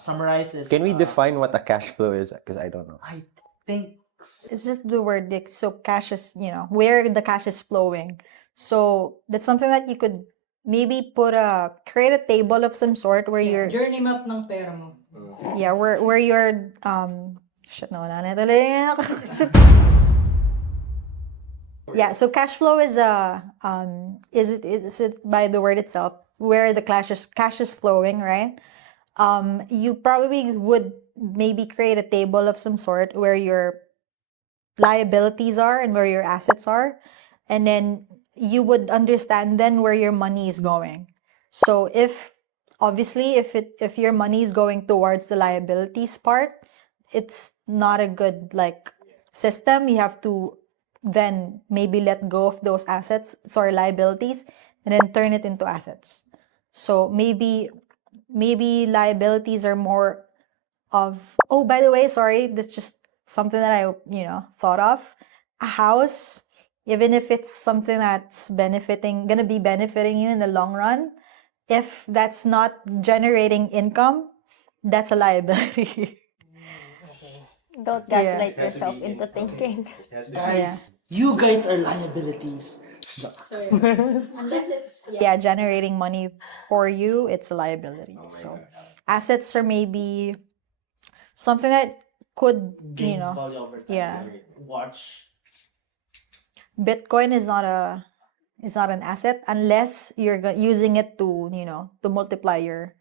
summarize is. Can we define what a cash flow is? Because I don't know. I think. It's just the word. So cash is, where the cash is flowing. So that's something that you could maybe create a table of some sort where you're. Journey map ng pera mo. Yeah, where you're shit no na natuloy. Yeah, so cash flow is is it by the word itself where the cash is flowing, right? You probably would maybe create a table of some sort where your liabilities are and where your assets are, and then you would understand then where your money is going. So if your money is going towards the liabilities part, it's not a good system. You have to then maybe let go of those liabilities, and then turn it into assets. So maybe liabilities are more of, oh, by the way, sorry, that's just something that I thought of. A house, even if it's something that's gonna be benefiting you in the long run, if that's not generating income, that's a liability. Don't gaslight yourself into thinking. Guys, you guys are liabilities. Unless it's Generating money for you, it's a liability. So assets are maybe something that could, Gains value over time. yeah. Watch. Bitcoin is not an asset unless you're using it to multiply your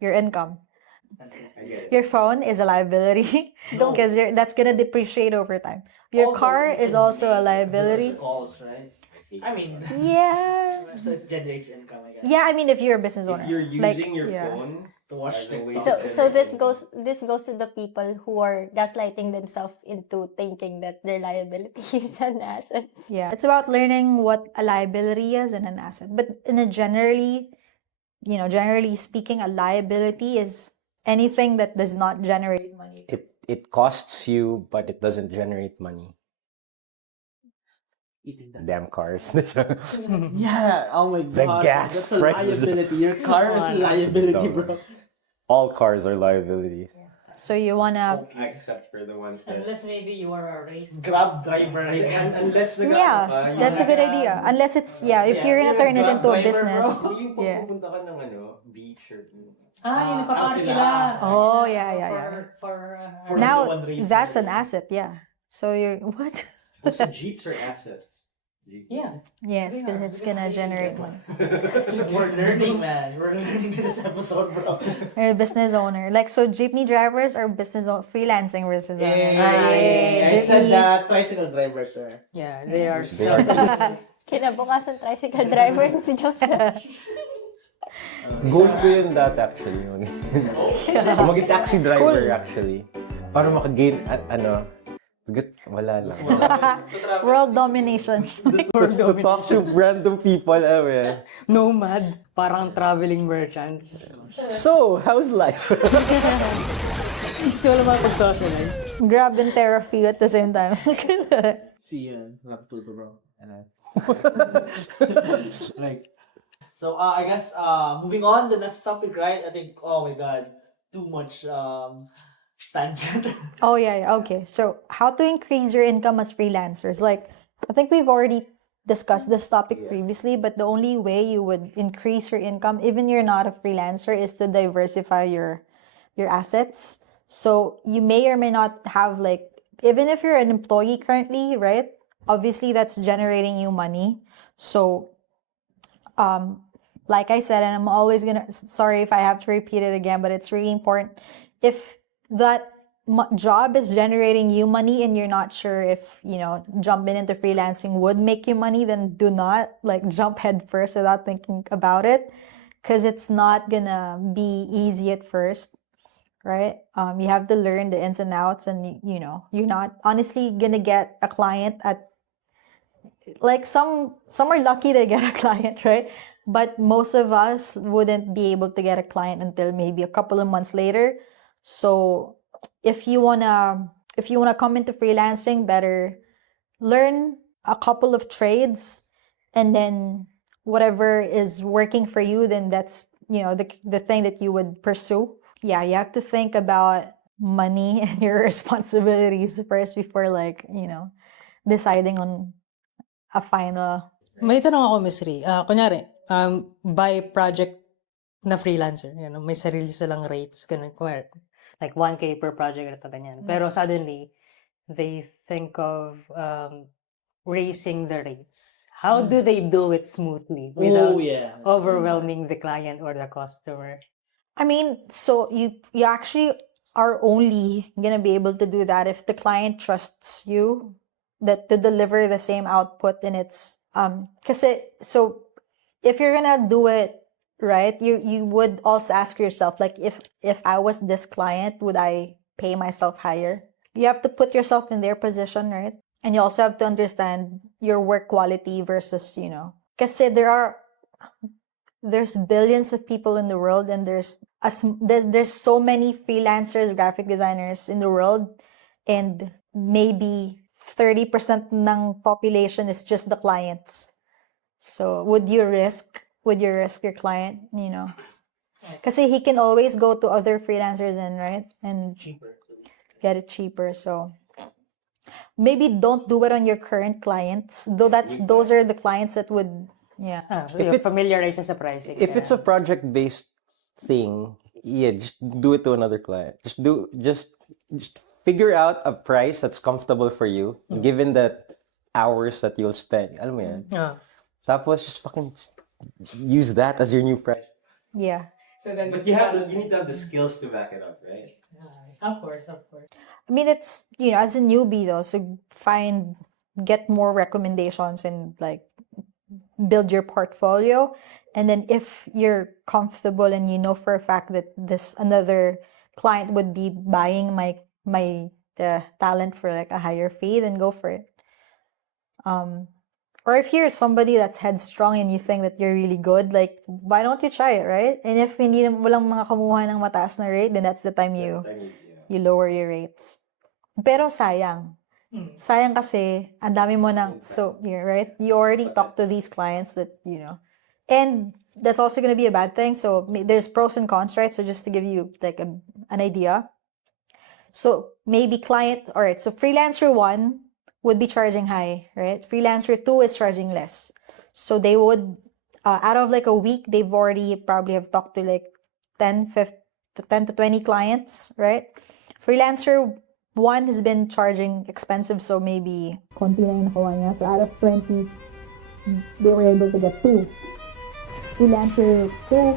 income. Your phone is a liability because that's gonna depreciate over time. Your Although car you is can also a make liability. business calls, right? I mean, Yeah. so it generates income, I guess. Yeah, I mean if you're a business owner. If you're using your yeah. phone To watch as a way TikTok. to So this generate goes to the people who are gaslighting themselves into thinking that their liability is an asset. Yeah. It's about learning what a liability is and an asset. But generally speaking, a liability is anything that does not generate money. it costs you, but it doesn't generate money. Eating that. Damn cars. Yeah, oh my The god. gas That's a prices. liability. Your car is a liability, bro. All cars are liabilities. So you wanna Except for the ones that... Unless maybe you are a race. Grab driver, I guess. Unless the yeah, that's a good idea. Unless it's if you're gonna turn it Grab into a driver, business. bro. Yung Yeah. pupunta ka ng beach or... Yung nagpapark out sila. Oh, yeah. For Now one reason. that's an asset, yeah. So you're what? So jeeps are assets. Yeah. Yes, They because are, it's because gonna they- generate money. We're learning, man. We're learning in this episode, bro. You're a business owner. So jeepney drivers are freelancing business owners. I said Jeepneys. that. Tricycle driver, sir. Yeah, they are They are Kinabukasan tricycle driver si Joseph. goal ko yun actually. Maging taxi driver actually. Para makagain wala lang. World domination. To talk to random people, nomad, parang traveling merchant. So, how's life? Gusto mo naman pag-socialize. Grab and therapy at the same time. See you. Natutulog, bro. And so I guess moving on the next topic, right? I think, oh my god, too much tangent. Oh yeah, okay. So how to increase your income as freelancers? Like, I think we've already discussed this topic previously, but the only way you would increase your income, even you're not a freelancer, is to diversify your assets. So you may or may not have, like, even if you're an employee currently, right? Obviously that's generating you money. So like I said, and I'm always gonna, sorry if I have to repeat it again, but it's really important. If that job is generating you money and you're not sure if, jumping into freelancing would make you money, then do not like jump head first without thinking about it, because it's not gonna be easy at first, right? You have to learn the ins and outs, and you're not honestly gonna get a client at, like, some are lucky to get a client, right? But most of us wouldn't be able to get a client until maybe a couple of months later. So if you wanna come into freelancing, better learn a couple of trades, and then whatever is working for you, then that's the thing that you would pursue. Yeah, you have to think about money and your responsibilities first before, like, deciding on a final. May tanong ako, Miss Ri. Kunyari, by project na freelancer, may sarili silang rates, ganun, like 1K per project, ito, ganyan. Pero suddenly, they think of raising the rates. How do they do it smoothly without overwhelming the client or the customer? I mean, so you actually are only gonna be able to do that if the client trusts you that to deliver the same output in its so if you're gonna do it right, you would also ask yourself, like, if I was this client, would I pay myself higher? You have to put yourself in their position, right? And you also have to understand your work quality versus, because there's billions of people in the world, and there's so many freelancers, graphic designers in the world, and maybe 30% ng population is just the clients. So would you risk your client, because he can always go to other freelancers and get it cheaper. So maybe don't do it on your current clients, though those are the clients that would, Familiarize sa pricing. If it's a project-based thing, yeah, just do it to another client. Just figure out a price that's comfortable for you, given the hours that you'll spend. Alam mo yan? Tapos just fucking use that as your new price. yeah. But you need to have the skills to back it up, right? Of course. I mean, it's, as a newbie though, so get more recommendations and, like, build your portfolio. And then if you're comfortable and you know for a fact that this another client would be buying my talent for, like, a higher fee, then go for it. Or if you're somebody that's headstrong and you think that you're really good, like, why don't you try it, right? And if hindi walang mga kumuha ng mataas na rate, then that's the time you lower your rates. Pero sayang. Sayang kasi ang dami mo nang, so, you're right? You already talked to these clients that, and that's also going to be a bad thing. So there's pros and cons, right? So just to give you, like, an idea. So maybe all right, so freelancer 1 would be charging high, right? Freelancer 2 is charging less. So they would, out of, like, a week, they've already probably have talked to, like, 10 to 20 clients, right? Freelancer 1 has been charging expensive, so maybe konti lang yung nakuha niya. So out of 20, they were able to get 2. Freelancer 2,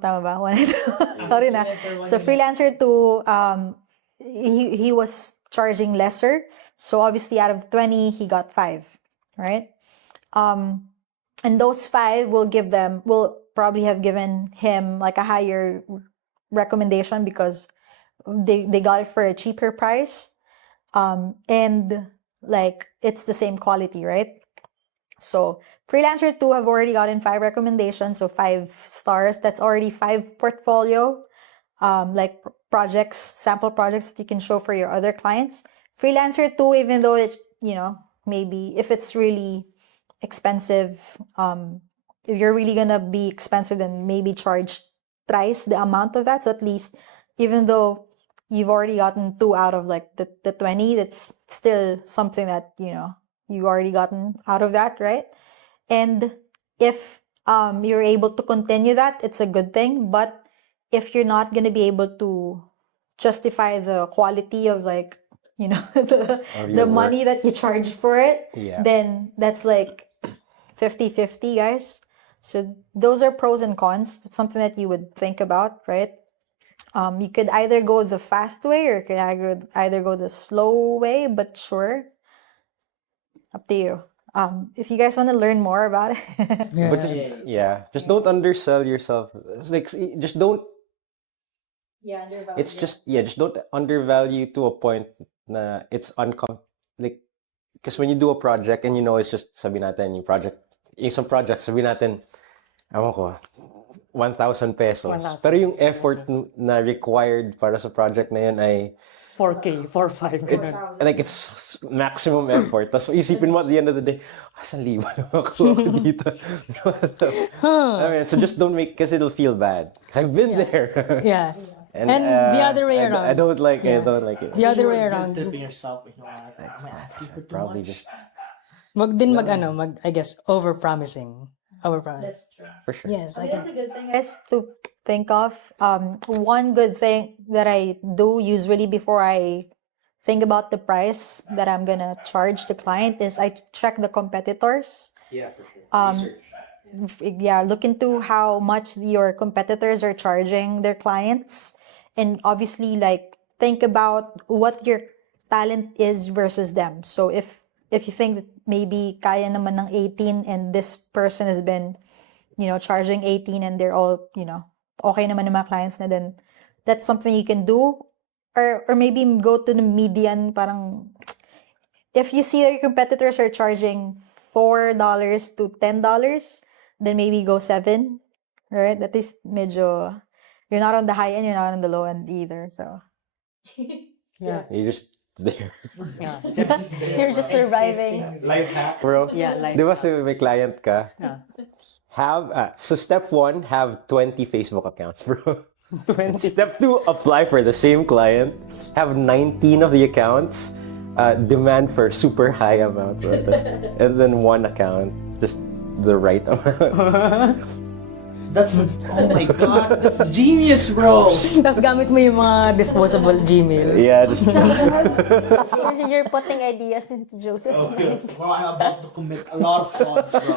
tama ba? Sorry na. So freelancer 2, he was charging lesser. So obviously out of 20, he got 5, right? And those 5 will probably have given him, like, a higher recommendation because they got it for a cheaper price. And, like, it's the same quality, right? So freelancer 2 have already gotten 5 recommendations, so 5 stars. That's already 5 portfolio, like, projects, sample projects that you can show for your other clients. Freelancer 2, even though it, maybe if it's really expensive, if you're really gonna be expensive, then maybe charge thrice the amount of that. So at least, even though you've already gotten 2 out of like the 20. That's still something that, you've already gotten out of that, right? And if you're able to continue that, it's a good thing. But if you're not going to be able to justify the quality of like, the your money that you charge for it, Yeah. then that's like 50-50, guys. So those are pros and cons. That's something that you would think about, right? You could either go the fast way or you could either go the slow way, but sure, up to you. If you guys want to learn more about it, But just don't undersell yourself. It's like just don't. It's just don't undervalue to a point na it's like, because when you do a project and it's just sabi natin yung isang project sabi natin, ewan ko, 1,000 pesos. 1,000. Pero yung effort na required para sa project na yun ay 4K, 4-5. like it's maximum effort. Tapos isipin mo at the end of the day, 1,000 na ako dito. I mean, so just don't make, because it'll feel bad. Because I've been there. Yeah. And the other way around. I don't like it. I don't like it. The other way around. Tripping yourself, I'm asking for too Probably much. just I guess, over-promising. that's true. for sure. Yes, I That's can. a good thing, guys, to think of. One good thing that I do usually before I think about the price that I'm gonna charge the client is I check the competitors. Yeah, for sure. Research. Look into how much your competitors are charging their clients, and obviously, like, think about what your talent is versus them. So if you think that maybe kaya naman ng 18 and this person has been, charging 18 and they're all, okay naman ng mga clients na, then that's something you can do. Or maybe go to the median, parang, if you see that your competitors are charging $4 to $10, then maybe go 7, right? That is medyo, you're not on the high end, you're not on the low end either, so. Yeah. You're just there. Yeah. You're just surviving. Life hack. Bro, Yeah, like di ba sabi may client ka? So step 1, have 20 Facebook accounts, bro. 20. Step 2, apply for the same client. Have 19 of the accounts. Demand for super high amount, bro. And then 1 account, just the right amount. That's, oh my god, that's genius, bro. Tapos gamit mo yung mga disposable Gmail. Yeah, just You're putting ideas into Joseph's mind. Bro, I'm about to commit a lot of frauds, bro.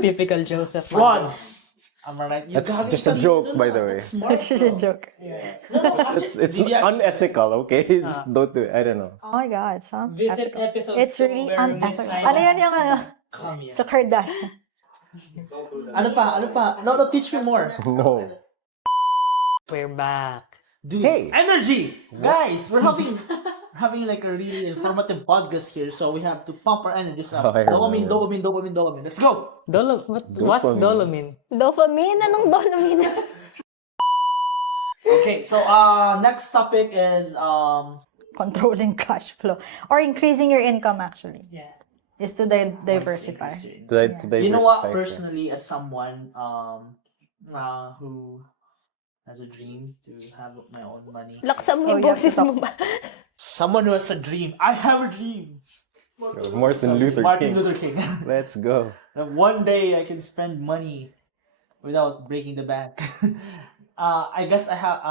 Typical Joseph. Frauds. Am I right? That's just a joke, by the way. It's just a joke. It's unethical, okay? Just don't do it. I don't know. Oh my God, it's Visit unethical. episode It's 2 really where unethical. Miss Ano yan yung ano? Come here. Sa Kardashian. Ano pa? No, teach me more. No. We're back. Dude, Hey. energy! Guys, we're having like a really informative podcast here, so we have to pump our energies up. Oh, I Dopamine. remember. Let's go! What's Dolomine? Dopamine? Anong dopamine? Okay, so next topic is Controlling cash flow. Or increasing your income, actually. Yeah. Is to diversify. To You know what? diversify, Personally, as someone who has a dream to have my own money, Laksan mo yung Oh, you have to boses mo ba? someone who has a dream, I have a dream. Martin Luther Martin King. Luther King. Let's go. That one day I can spend money without breaking the bank. I guess I have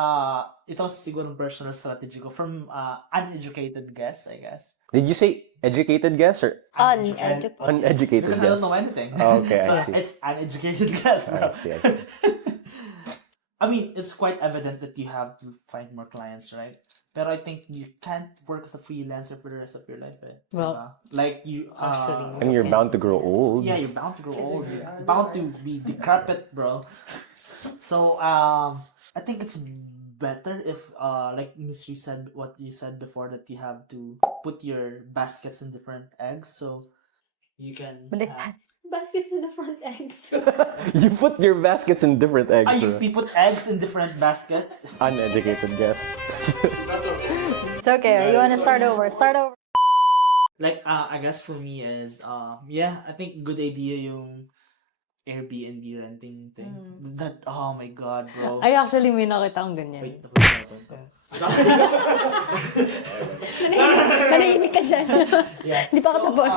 ito siguro personal strategy ko from uneducated guess, I guess. Did you say educated guess or uneducated Because I don't guess? know anything. Oh, okay, So I see. it's uneducated guess, bro. I see. I mean, it's quite evident that you have to find more clients, right? But I think you can't work as a freelancer for the rest of your life, eh? Well, Diba? Like you actually, And you're bound to grow old. yeah, you're bound to grow old. You're bound to be decrepit, bro. So I think it's better if like Miss Ree said what you said before, that you have to put your baskets in different eggs, so you can Baliktad. Baskets in the front eggs. You put your baskets in different eggs. you put eggs in different baskets. Uneducated guess. It's okay. You want to start over. Start over. Like I guess for me is yeah, I think good idea yung Airbnb renting thing. That, oh my god, bro. I actually may nakita akong ganyan. Wait. Manahimik ka dyan. Yeah. Di pa ako tapos.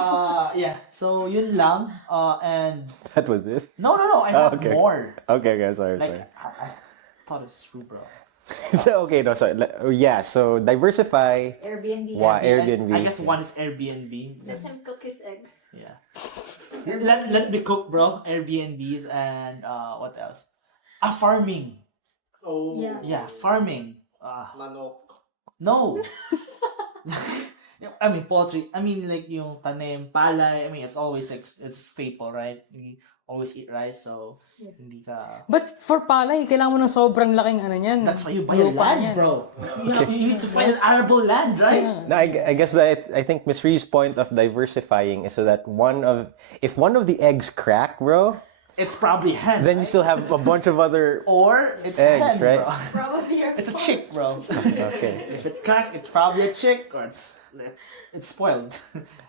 Yeah. So yun lang. And That was it. no. I have okay. more. Okay, sorry. Like I thought it's true, bro. So, okay, no, sorry. Yeah, so diversify. Airbnb. Airbnb. I guess one is Airbnb. Let him cook his eggs. Yeah. Let me cook, bro. Airbnbs and what else? Farming. Oh. Yeah, farming. Manok. No. I mean poultry. I mean like yung tanim, palay. I mean it's always like it's a staple, right? You always eat rice, so hindi ka. But for palay, kailangan mo ng sobrang laking ano niyan. That's why you buy a lupa land, niyan. bro. You need to find an arable land, right? No, I guess that I think Miss Ree's point of diversifying is so that if one of the eggs crack, bro, It's probably hen. then you still have a bunch of other. or it's eggs, hen, right? bro. Probably your It's a chick, bro. Okay, If it cracked, it's probably a chick or it's spoiled.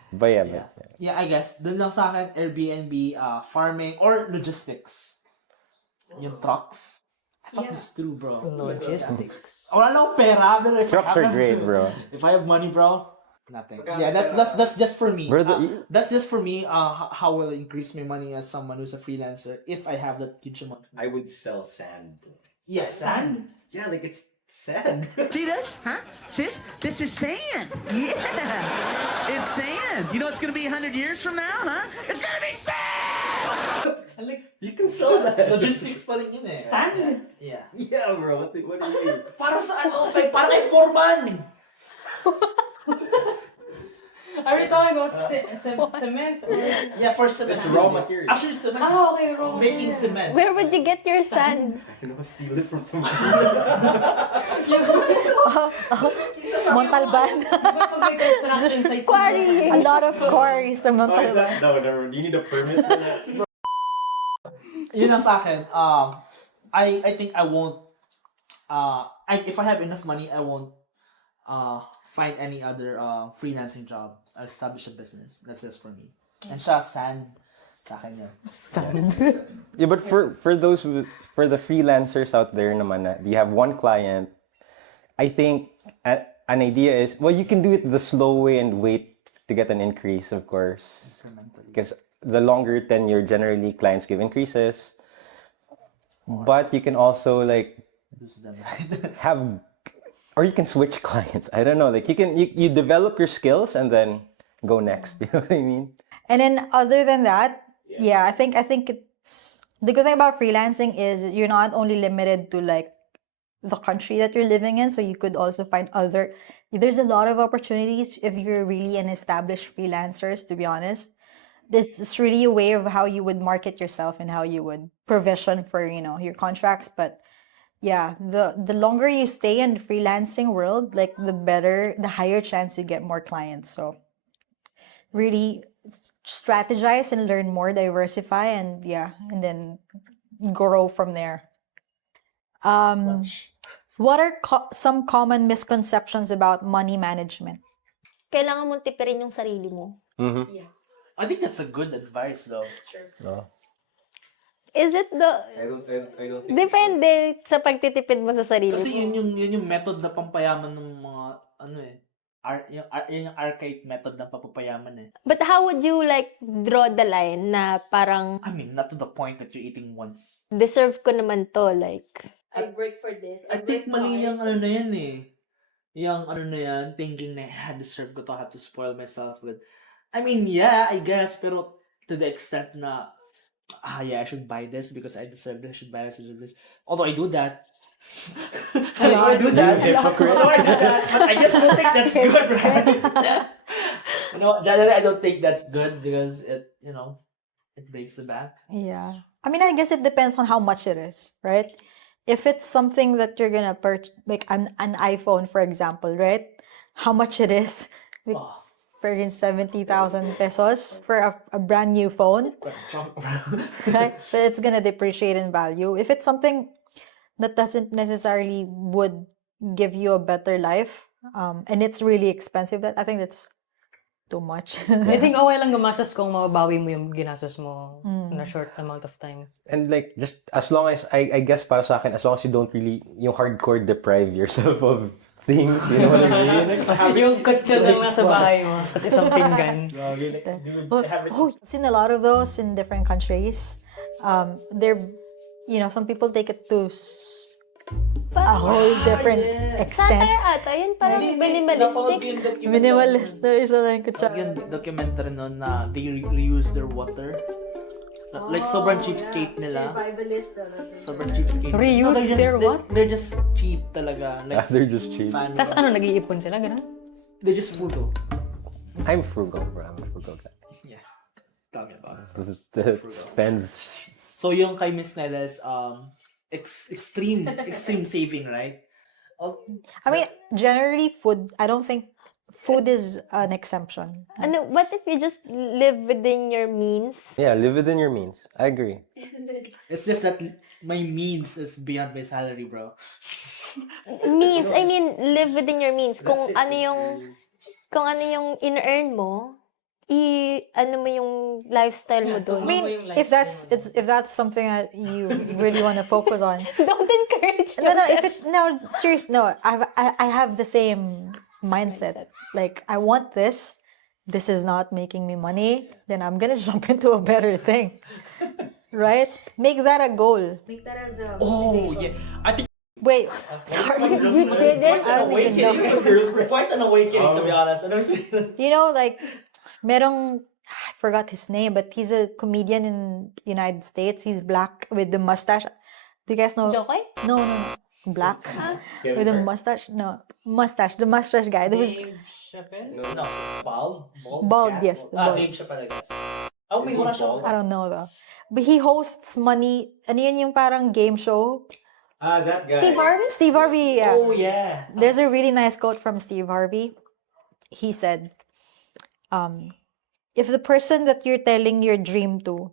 but yeah, Yeah. but Yeah, I guess. Dun lang sa akin, Airbnb, farming, or logistics. Yung trucks. I thought this through, bro. Logistics. Wala lang akong pera, pero if trucks I are have, great, bro. If I have money, bro, nothing. Yeah, that's just for me. Bro, That's just for me. How will I increase my money as someone who's a freelancer if I have that huge amount? I would sell sand. Yes, sand. Yeah, like it's sand. See this? Huh? Sis? This is sand. Yeah. It's sand. You know it's going to be 100 years from now, huh? It's going to be sand! You can sell that. Logistics pa rin yun eh. Sand? Yeah. Yeah, bro. What do you mean? Para sa ano? Para kay Foreman. Are we talking about cement? Yeah, for cement. It's raw material. Actually, cement. Okay, wrong. Making cement. Where would you get your sand? I can always steal it from someone. Montalban. Pag may construction sites. Quarrying. A lot of quarries sa Oh, is Montalban. that? No, never. You need a permit for that. Yun lang sa akin. I think I won't. If I have enough money, I won't. Find any other freelancing job. I'll establish a business. That's just for me. And siya, sand. Sa akin yun. Yeah, but for the freelancers out there naman na you have one client, I think an idea is, well, you can do it the slow way and wait to get an increase, of course. Because the longer tenure, generally clients give increases. But you can also like Lose them, right? have, or you can switch clients. I don't know. Like you develop your skills and then go next. You know what I mean? And then other than that, yeah, I think it's the good thing about freelancing is you're not only limited to like the country that you're living in, so you could also find there's a lot of opportunities if you're really an established freelancers, to be honest. It's really a way of how you would market yourself and how you would provision for, your contracts. But yeah, the longer you stay in the freelancing world, like the higher chance you get more clients. So really strategize and learn more, diversify, and then grow from there. What are some common misconceptions about money management? Kailangan mong tipirin yung sarili mo. Mm-hmm. I think that's a good advice, though. No. Is it the... I don't think. Depende sa pagtitipid mo sa sarili Kasi mo. yun yung method na pampayaman ng mga, yung archaic method ng papayaman eh. But how would you like draw the line na parang I mean, not to the point that you're eating once. deserve ko naman to, like... I work for this. I think mali yung ano na yan eh. Yung ano na yan, thinking na, deserve ko to, I have to spoil myself with. I mean, yeah, I guess, pero to the extent na, I should buy this because I deserve this, I should buy this, I should do this. Although I do that. I do that. Although I do that, but I just don't think that's good, right? Generally, I don't think that's good because it breaks the bank. Yeah. I mean, I guess it depends on how much it is, right? If it's something that you're gonna purchase, like an iPhone, for example, right? How much it is? Like, friggin' 70,000 pesos for a brand new phone, right? But it's gonna depreciate in value. If it's something that doesn't necessarily would give you a better life, and it's really expensive, that I think too much. I think okay lang gumastos kung mababawi mo yung ginastos mo in a short amount of time. And like, just as long as, I guess para sa akin, as long as you don't really, yung hardcore deprive yourself of things, you know what I mean? Yung kutsa lang nasa bahay mo, tapos isang pinggan. Oh, I've seen a lot of those in different countries. They're, some people take it to a whole different extent. Satire ata, yun parang minimalistic. Minimalist na isa lang kutsa. Yung documentary nun na they reuse their water. Like, sobrang cheapskate nila. Sobrang cheapskate. Reuse their what? They're just cheap talaga. Like, They're just cheap. Tapos nag-iipon sila, gano'n? they're just frugal. I'm frugal, bro. I'm a frugal guy. Yeah. Tell me about it. That spends. So, yung kay Miss Nela is extreme saving, right? I mean, generally food, I don't think food is an exemption. Ano, what if you just live within your means? Yeah, live within your means. I agree. It's just that my means is beyond my salary, bro. Means, I mean, live within your means. Kung ano yung in-earn mo, ano mo yung lifestyle mo doon. I mean, if that's something that you really want to focus on. Don't encourage No, yourself. serious. No, I have the same mindset. Like, I want this. This is not making me money. Then I'm gonna jump into a better thing, right? Make that a goal. Make that as a Yeah. I think Wait, sorry, you did it. I don't even know. quite an awakening, to be honest. Like, merong, I forgot his name, but he's a comedian in United States. He's black with the mustache. Do you guys know? Jokoy? No. Black with a mustache. No, mustache. The mustache guy. There was No, bald? bald. Yes, the bald. Dave Chappelle, I guess. Oh, may wala siya. I don't know though. But he hosts Money. Ano yun yung parang game show? That guy. Steve Harvey? Steve Harvey. Yeah. Oh, yeah. There's a really nice quote from Steve Harvey. He said, if the person that you're telling your dream to,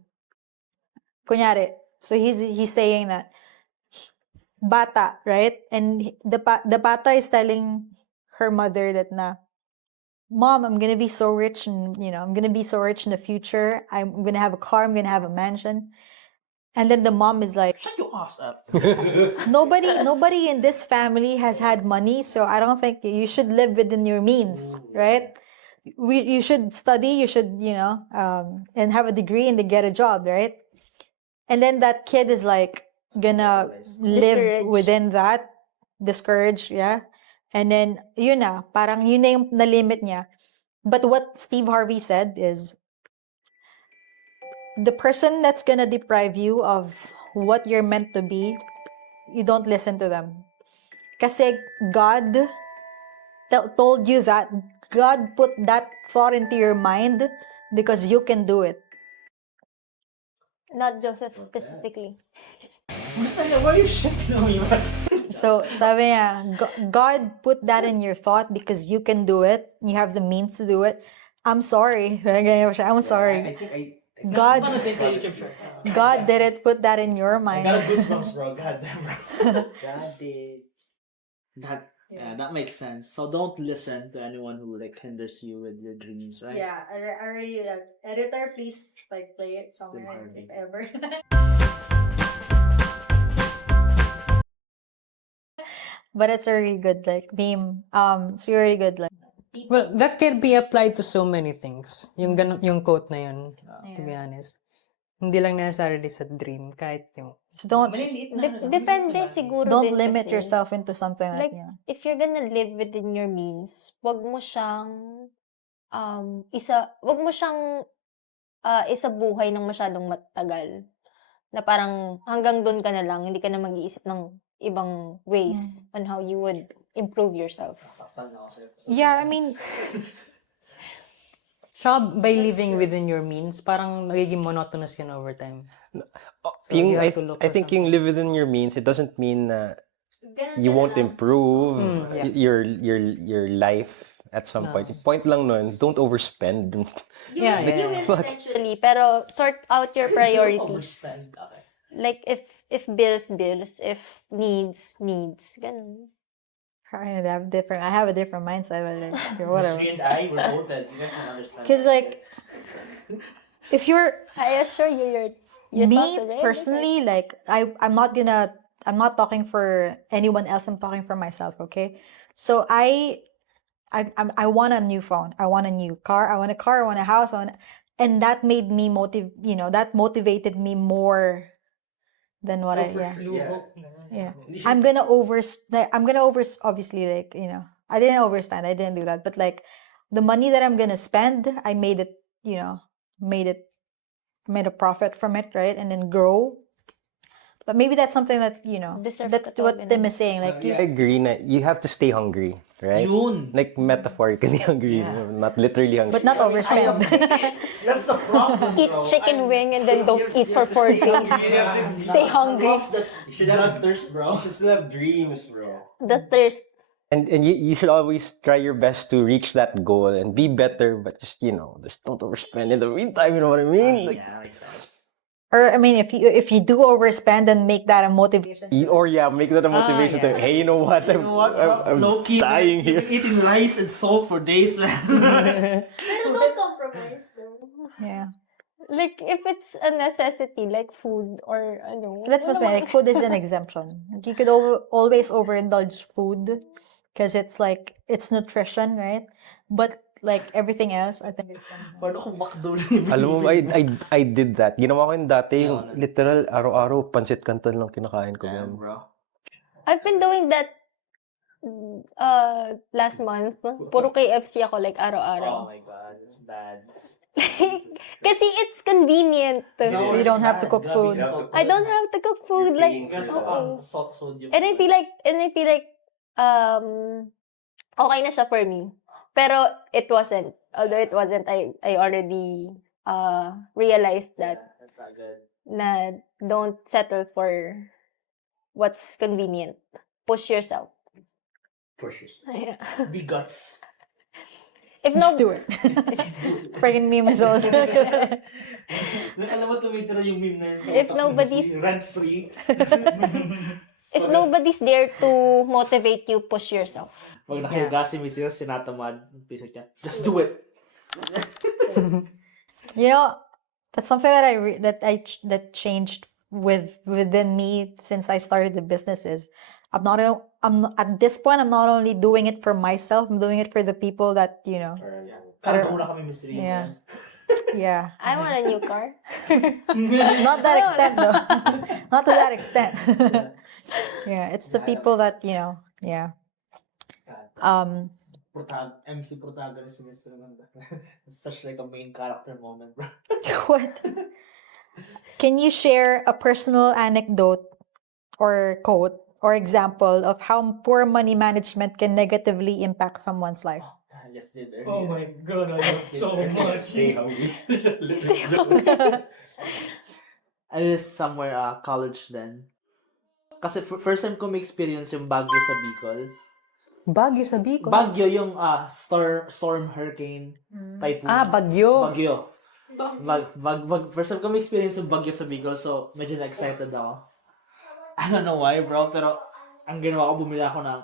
kunyari, so he's saying that bata, right? And the bata is telling her mother that Mom, I'm gonna be so rich, and I'm gonna be so rich in the future. I'm gonna have a car. I'm gonna have a mansion. And then the mom is like, Shut your ass up. nobody in this family has had money, so I don't think you should live within your means, right? You should study, you should, and have a degree and then get a job, right? And then that kid is like gonna live Discouraged. within that, discouraged, yeah. And then parang yun na yung na-limit niya. But what Steve Harvey said is, the person that's gonna deprive you of what you're meant to be, you don't listen to them. Kasi God told you that. God put that thought into your mind because you can do it. Not Joseph specifically. Why are you shitting on me, man? So, sabi niya, God put that in your thought because you can do it. You have the means to do it. I'm sorry. I'm sorry. I think God didn't put that in your I mind. got goosebumps, bro. God damn, bro. God did. That makes sense. So don't listen to anyone who hinders you with your dreams, right? Yeah, I already editor, please play it somewhere if ever. But it's a really good meme. It's really good Well, that can be applied to so many things. Yung quote na yun, to be honest. Hindi lang necessarily sa dream, kahit yung... So don't Depende siguro don't din limit kasi. yourself into something Like, if you're gonna live within your means, wag mo siyang isa buhay ng masyadong matagal. Na parang hanggang doon ka na lang, hindi ka na mag-iisip ng ibang ways on how you would improve yourself. Yeah, I mean, By living within your means, parang magiging monotonous yun over time. So you have to look I for think yung live within your means, it doesn't mean you won't improve your life at some point. Yung point lang nun, don't overspend. You will eventually, pero sort out your priorities. Like, if bills, if needs, ganun. I have a different mindset, but like, whatever. Sri and I were both that. You guys can understand. Because like, if you're I assure you, your me thoughts are very personally, like I'm not talking for anyone else. I'm talking for myself. Okay, so I want a new phone. I want a new car. I want a car. I want a house. And that made me that motivated me more than what yeah. I'm gonna obviously, like, I didn't overspend. I didn't do that. But like the money that I'm gonna spend, I made it, made a profit from it, right? And then grow. But maybe that's something that, Deserve that's ka what talaga Tim nun. is saying. Like, I agree na you have to stay hungry, right? Yun. Like metaphorically hungry, not literally hungry. but not overspend. That's the problem, Eat bro. chicken wing and then don't eat for 4 days. Stay hungry. You should have thirst, bro. You still have dreams, bro. The thirst. And you should always try your best to reach that goal and be better, but just just don't overspend in the meantime. You know what I mean? Like, Yeah, makes sense. Or I mean, if you do overspend, then make that a motivation. make that a motivation yeah. to, hey, you know what? You know what? I'm Low-key, dying man, here. you've been eating rice and salt for days, man. Pero don't compromise though. Yeah. Like, if it's a necessity, like food or ano. Let's just say, like, food is an exemption. Like, you could always overindulge food because it's like, it's nutrition, right? But like everything else, I think it's Paano kung McDo na yung Alam mo, I did that. Ginawa ko yung dati, yung Yeah. literal, araw-araw, pansit canton lang kinakain ko. Damn, Man. bro. I've been doing that last month. Puro KFC ako, like, Oh araw-araw. my god, it's bad. Kasi it's convenient. No, You it's don't have to bad. cook Grabe food. yung salt. I don't have to cook food. Like, Kasi oo. salt sodium. And I feel like, okay na siya for me. Pero it wasn't. Although it wasn't, I already realized that That's not good. na don't settle for what's convenient. Push yourself. Pushes. Yeah. Be guts. If Just no, do it. Friggin' meme is also. Alam mo, tumitira yung meme na yun. If nobody's- Rent-free. if nobody's there to motivate you, push yourself. Pag nakahiga si Mrs. sinatamad, piso niya, just do it. That's something that changed within me since I started the businesses. I'm at this point, I'm not only doing it for myself, I'm doing it for the people that, Kala ko na kami, Miss Riri. yeah. Yeah. I want a new car. Not that extent though. Not to that extent. Yeah, it's the people that, yeah. MC protagonist si Mr. Nanda. It's such like a main character moment, bro. What? Can you share a personal anecdote or quote or example of how poor money management can negatively impact someone's life? I just did earlier. Oh my god, I love so much. Stay hungry. I was somewhere college then. Kasi first time ko may experience yung Baguio sa Bicol. Baguio sa Bicol. Baguio yung storm hurricane typhoon. Bagyo. Baguio. First time ko may experience yung Baguio sa Bicol, so medyo na-excited ako. I don't know why, bro, pero ang ginawa ko, bumili ako ng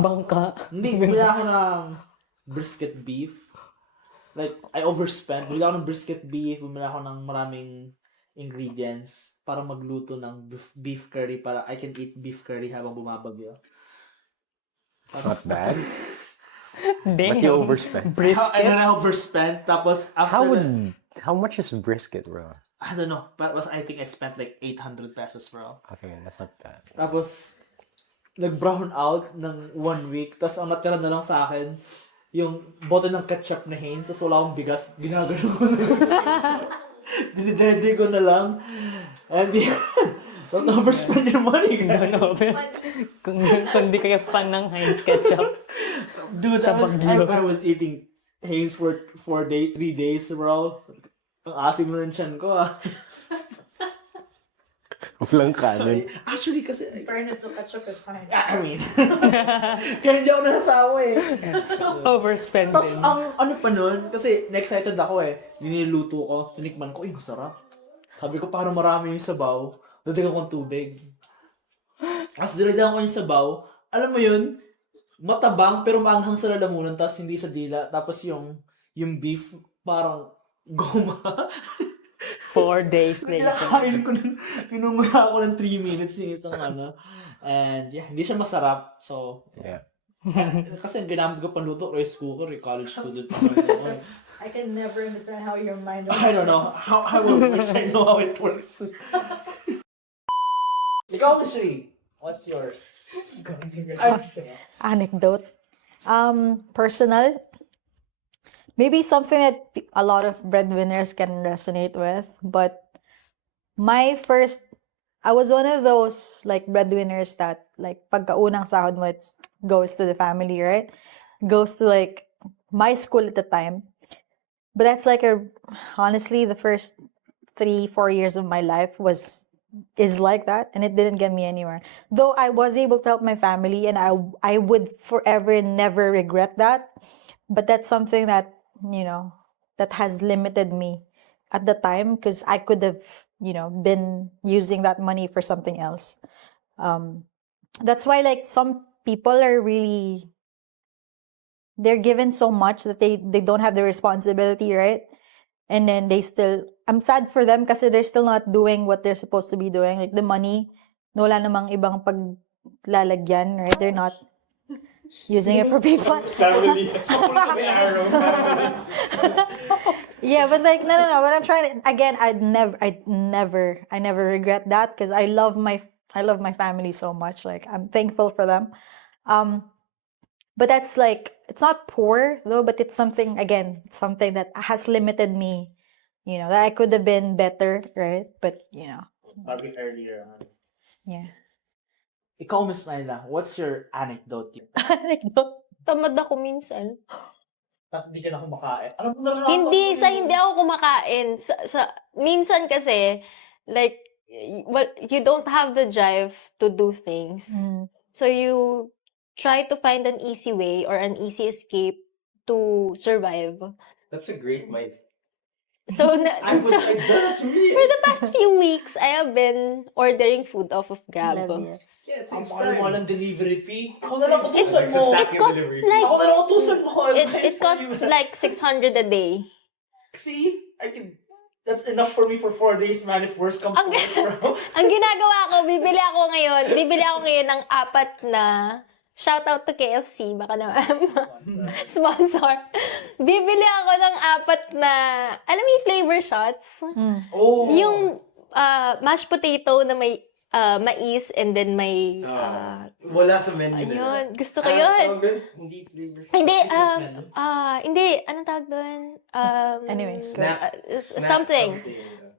Bangka. hindi, bumili ako ng brisket beef. Like, I overspent. Bumili ako ng brisket beef, bumili ako ng maraming ingredients para magluto ng beef curry para I can eat beef curry habang bumabagyo. Not bad. Damn. But you overspent. And Brisket. then I overspent. Tapos, after How much is brisket, bro? I don't know. But I think I spent like 800 pesos, bro. Okay, that's not bad. Tapos, nag-brown out ng 1 week. Tapos, ang natira na lang sa akin, yung bote ng ketchup na Heinz. Tapos, wala akong bigas. Ginagano ko na. Dinidede ko na lang. And don't overspend your money, guys. Ano, kung di kayo fan ng Heinz ketchup. Dude, Sa Baguio. I was eating Heinz for 3 days, bro. Ang asim na ng tiyan ko, Walang kanin. Actually, kasi... Fairness to ketchup is fine. I mean... kaya hindi ako nasasawa eh. Overspending. Tapos, ang ano pa nun, kasi na-excited ako eh. Niniluto ko, tinikman ko, ang sarap. Sabi ko, para marami yung sabaw, dadagan ko ng tubig. Tapos, dinadagan ko yung sabaw, alam mo yun, matabang pero maanghang sa lalamunan tapos hindi sa dila. Tapos yung beef parang goma. 4 days later. Kinakain ko ng, pinunguya ako ng 3 minutes yung isang ano. And yeah, hindi siya masarap. So, Yeah. kasi ginamit ko panluto, rice cooker, college student pa rin. I can never understand how your mind I don't know. I will wish I know how it works. Ikaw, Miss Riri, what's yours? Anecdote. Personal. Maybe something that a lot of breadwinners can resonate with, but I was one of those like breadwinners that like pagkaunang sahod mo, it goes to the family, right? Goes to like my school at the time. But that's like honestly, the first 3-4 years of my life is like that, and it didn't get me anywhere. Though I was able to help my family, and I would forever never regret that. But that's something that, that has limited me at the time, because I could have, been using that money for something else. That's why like some people are really, they're given so much that they don't have the responsibility, right? And then I'm sad for them kasi they're still not doing what they're supposed to be doing. Like the money, wala namang ibang paglalagyan, right? They're not using it for people. Family. May arrow. Yeah, but like, no. What I'm trying to, again, I never regret that, because I love my family so much. Like, I'm thankful for them. But that's like, it's not poor though, but it's something that has limited me, that I could have been better, right? But, Probably earlier on. yeah. Ikaw, Miss Naila, what's your anecdote? Anecdote. Tamad ako minsan. At hindi ka na kumakain. Alam mo na Hindi ako kumakain. Minsan kasi, like, well, you don't have the drive to do things. So you try to find an easy way or an easy escape to survive. That's a great mindset. So, I would like that. That's me. for the past few weeks, I have been ordering food off of Grab. Yeah, it Ang takes mahal time. ng delivery fee. Ako na lang utusan It's a mo. stack It yung costs delivery. like, Ako na lang utusan mo. it costs like 600 a day. See? That's enough for me for 4 days, man. If worst comes to worst, bro. Ang ginagawa ko, bibili ako ngayon ng 4 na, shout out to KFC, baka naman, sponsor. Bibili ako ng 4 na, alam mo yung flavor shots? Oh. Yung mashed potato na may mais and then may, Wala sa menu nila. ayun, gusto ko yun. Hindi flavor. Hindi, anong tawag doon? Anyways, Something.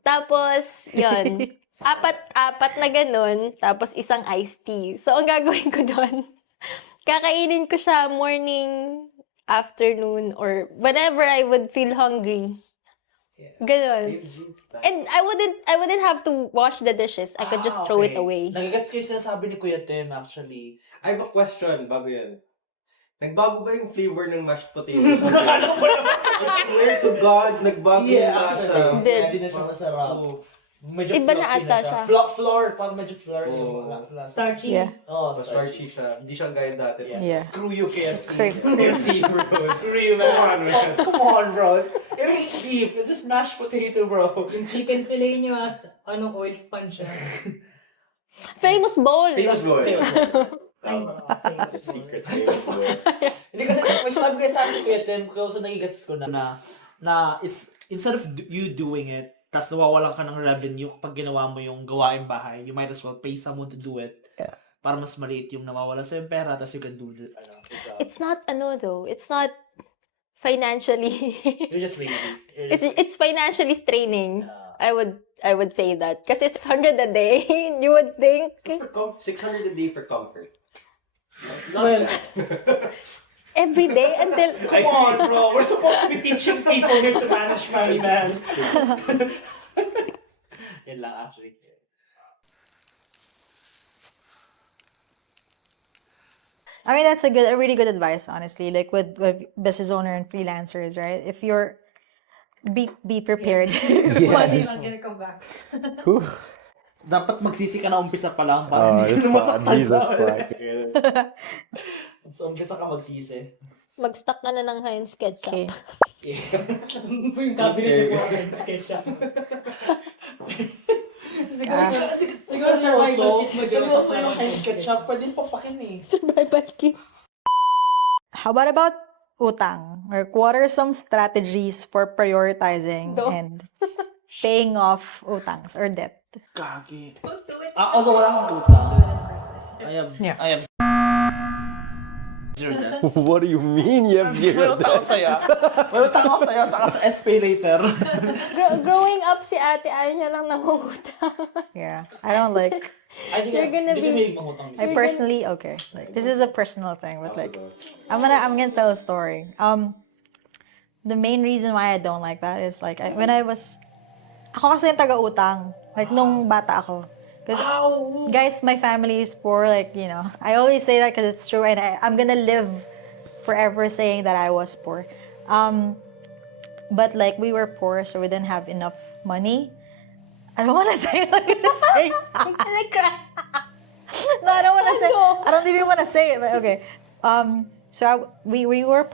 Tapos, yun. Apat na ganun, tapos isang iced tea. So, ang gagawin ko doon, kakainin ko siya morning, afternoon, or whenever I would feel hungry. Ganon. And I wouldn't have to wash the dishes. I could just throw it away. Nagigets kayo sinasabi ni Kuya Tim, actually. I have a question bago yan. Nagbago ba yung flavor ng mashed potatoes? I swear to God, nagbago yung lasa. Did. Hindi na siya masarap. Oh. Medyo Iba na fluffy ata siya. Flour, parang medyo flour. Oh. Starchy. Yeah. Oh, Starchy siya. Hindi siya gaya dati. Yeah. Screw you, KFC. KFC, bro. Screw you, man. Come on, bros. It ain't beef. It's just mashed potato, bro. Yung chicken fillet nyo oil sponge siya. Famous bowl. Famous boy. Secret famous boy. Hindi kasi, may sabi kayo sa akin si Kuya Tim, kasi nagigets ko na it's, instead of you doing it, tapos nawawalan ka ng revenue kapag ginawa mo yung gawain bahay, you might as well pay someone to do it. Yeah. Para mas maliit yung nawawala sa yung pera, tapos you can do the job. It's not though. It's not financially. You're just lazy. It's financially straining. I would say that. Kasi 600 a day, you would think. 600 a day for comfort. Well, Every day until... come on, bro. We're supposed to be teaching people here to manage money, man. Yan lang, actually. I mean, that's a really good advice, honestly. Like with business owner and freelancers, right? If you're be prepared. Money not gonna come back. Whew. dapat magsisi ka na umpisa pa lang Oh, para hindi this ka masaktan Jesus na. fuck. So, umpisa ka magsisi. Mag-stock ka na ng Heinz ketchup. Okay. Yung cabinet mo yung sketch siya. Siguro survival kit mo dyan. Seryoso yung Heinz ketchup, pwede papakin eh. Survival kit. How about utang? Or what are some strategies for prioritizing and paying off utangs or debt? Kagi. Although wala akong utang. I have zero debt. What do you mean you have zero May utang ako sa'yo. May utang ako sa'yo, saka sa SPay later. Growing up, si ate, ayaw niya lang nangungutang. Yeah. I don't like... You're gonna Hindi be- ka mangutang. I personally... Okay. Like, this is a personal thing, but like... I'm gonna tell a story. The main reason why I don't like that is like, when I was... Ako kasi yung taga-utang. Like, nung bata ako. Because, guys, my family is poor. Like, you know, I always say that because it's true. And I'm gonna live forever saying that I was poor. But, like, we were poor, so we didn't have enough money. I don't want to say it. I'm gonna cry. No, I don't want to say. I don't even want to say it. But okay. So we were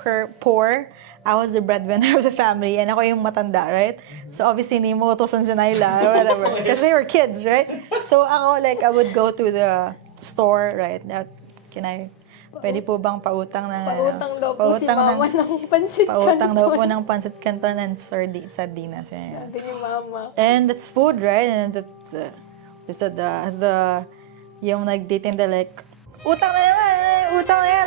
poor. I was the breadwinner of the family, and ako yung matanda, right? So obviously, hindi mo utusan si Naila or whatever, because they were kids, right? So ako, like, I would go to the store, right? Now, pwede po bang pautang ng... Pautang daw po si mama ng pansit Pautang daw po canton. ng pancit canton and sardinas. Yeah. Sabi ni mama. And that's food, right? And yung nagtitinda like, utang na yan,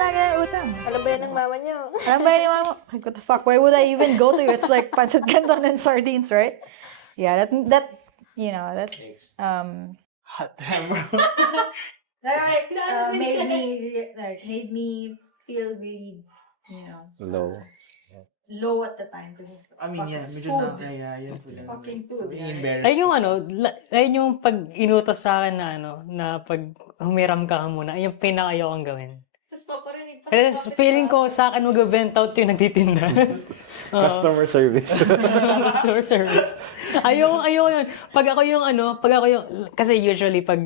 lagi utang. Alam ba yan ng mama niyo? Alam ba yun ni mama? Like, what the fuck? Why would I even go to you? It's like pancit canton and sardines, right? Yeah, that you know, that Hot damn, bro. made me feel really, you know, Low. low at the time. I mean, yeah, medyo Food. nakakaya yun. Fucking food. Embarrassed. Ayun yung ayun yung pag inutos sa akin na pag humiram ka muna, ayun yung pinakayokong gawin. Tapos paparinig pa. Kasi feeling ko sa akin mag-vent out yung nagtitinda. Customer service. Customer service. Ayoko yun. Pag ako yung kasi usually pag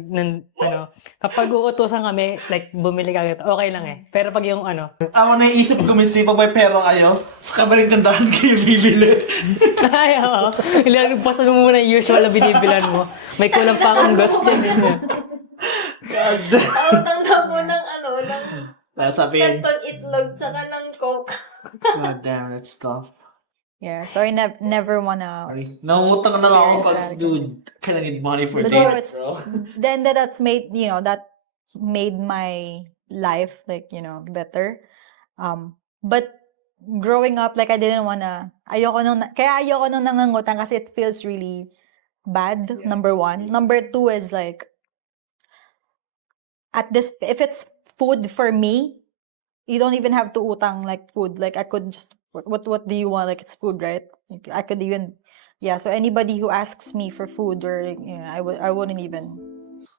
kapag uutosan kami, like bumili ka agad, okay lang eh. Pero pag yung Ako naiisip ko minsan, pag may pera kayo, sa kabaling tindahan kayo bibili. ay, oo. Ilalagpasan mo muna yung usual na binibilan mo. May kulang pa akong gas dyan. Pautang daw po ng Sabihin, canton itlog tsaka ng coke. God damn, that's tough. Yeah, so I never wanna. Sorry. Nangutang na lang ako pag, dude, can I need money for But dinner, it's bro? then that's made, you know, that made my life like, you know, better. But growing up, like I didn't wanna. Kaya ayoko nung nangangutang kasi it feels really bad. Number one. Number two is like if it's food for me, you don't even have to utang like food. Like I could just what do you want? Like it's food, right? I could even so anybody who asks me for food or you know, I wouldn't even.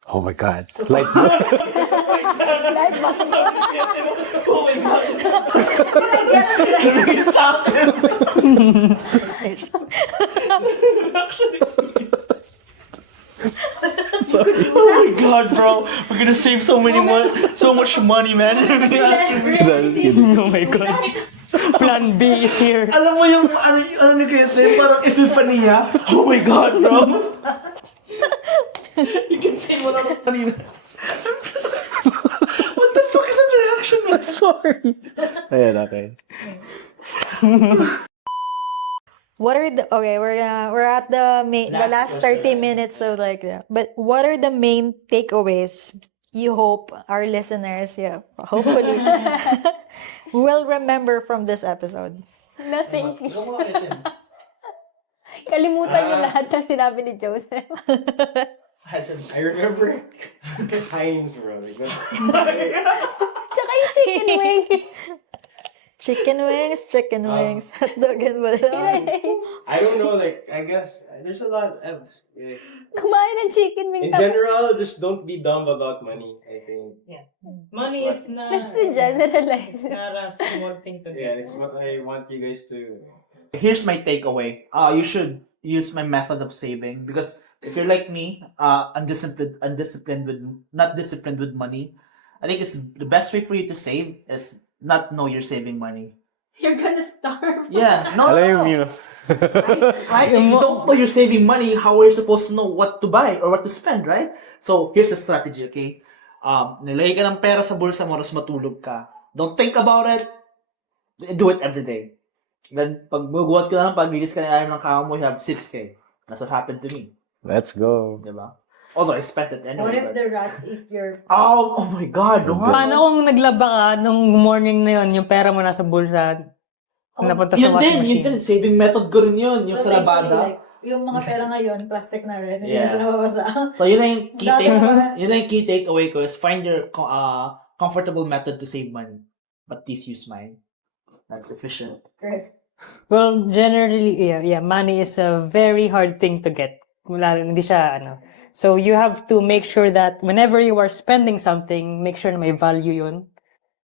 Oh my God. Like, Oh my God. Nagigit sa akin. Oh my God, bro. We're gonna save so much money, man. Oh my God. Plan B is here. Alam mo yung ano ni Kete, parang epiphany niya. Oh my God, bro. You can say mo lang kanina. What the fuck is that reaction, man? sorry. Ayan, okay. What are the we're at the last 30 minutes of like but what are the main takeaways you hope our listeners hopefully will remember from this episode? Nothing. Kalimutan niyo lahat ng sinabi ni Joseph. I remember Heinz, bro. Tsaka yung chicken wing. Chicken wings, hot dog and I don't know, like, I guess there's a lot else. Yeah. Kumain ng chicken wing. In general, just don't be dumb about money, I think. Money is not... That's the generalize. It's not a small thing to do. Yeah, it's what I want you guys to... Here's my takeaway. You should use my method of saving because if you're like me, undisciplined with not disciplined with money, I think it's the best way for you to save is not know you're saving money. You're gonna starve. Yeah, no, Alam no, mo no. yun. Right? If you don't know you're saving money, how are you supposed to know what to buy or what to spend, right? So here's the strategy, okay? Nilagay ka ng pera sa bulsa mo, tapos matulog ka. Don't think about it. Do it every day. Then, pag maguwat ka lang, pag bilis ka na ayaw ng kama mo, you have 6K. That's what happened to me. Let's go. Diba? Although I spent it anyway. What if but- the rats eat your... Oh my God! No. Paano kung naglaba ka nung morning na yun, yung pera mo nasa bulsa, napunta sa Yun washing din, machine? saving method ko rin yun, yung sa labada. Like, yung mga pera ngayon, plastic na rin. Hindi Yeah. na siya nababasa. So yun na yung key Dati take, naman. yun na yung key takeaway ko is find your comfortable method to save money. But please use mine. That's efficient. Chris. Well, generally, yeah, money is a very hard thing to get. Wala, hindi siya, So, you have to make sure that whenever you are spending something, make sure na may value yun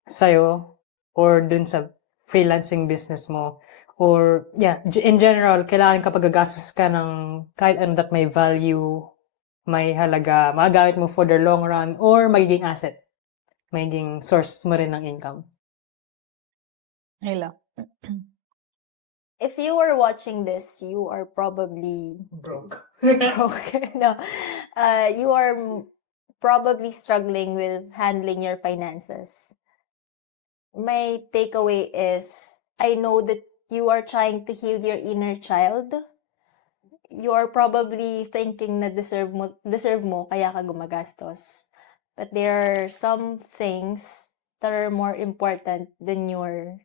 sa'yo or dun sa freelancing business mo. Or, yeah, in general, kailangan kapag gagastos ka ng kahit ano that may value, may halaga, magagamit mo for the long run, or magiging asset. Magiging source mo rin ng income. Ayun lang. If you are watching this, you are probably Broke. broke. No. You are probably struggling with handling your finances. My takeaway is, I know that you are trying to heal your inner child. You are probably thinking na deserve mo, kaya ka gumagastos. But there are some things that are more important than your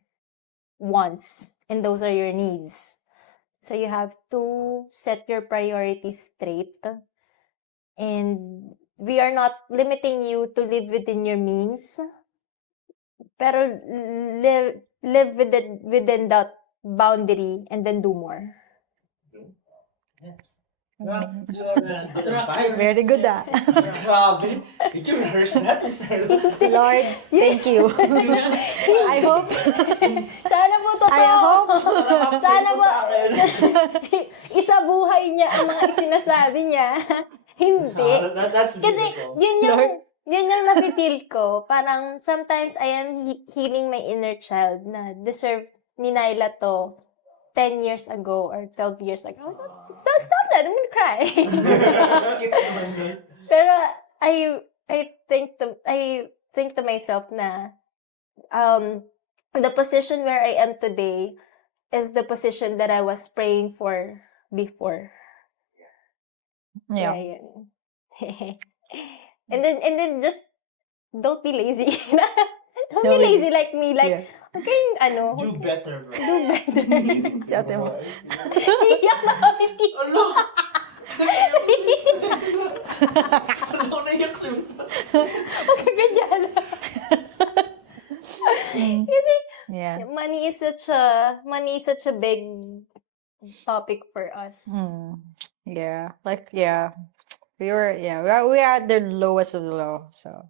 wants, and those are your needs. So you have to set your priorities straight. And we are not limiting you to live within your means, pero live within that boundary and then do more. Very good, ah. Grabe. Did you rehearse that, Mr. Lord, thank you. I hope, Sana po totoo. I hope, Sana po isa buhay niya ang mga sinasabi niya. Hindi. That's Kasi beautiful. yun yung nafe-feel ko. Parang sometimes I am healing my inner child na deserve ni Nyla to 10 years ago or 12 years ago. Don't stop that. I'm gonna cry. Pero I think to myself na the position where I am today is the position that I was praying for before. yeah. and then just don't be lazy. Don't be lazy like me. Like, okay, Do better, bro. do better. Si ate mo. Iyak na kami, tita. Ano? Ano naiyak si Mr. Magkagadyala. Kasi, Yeah. money is such a big topic for us. Yeah. Like, yeah. We are at the lowest of the low. So,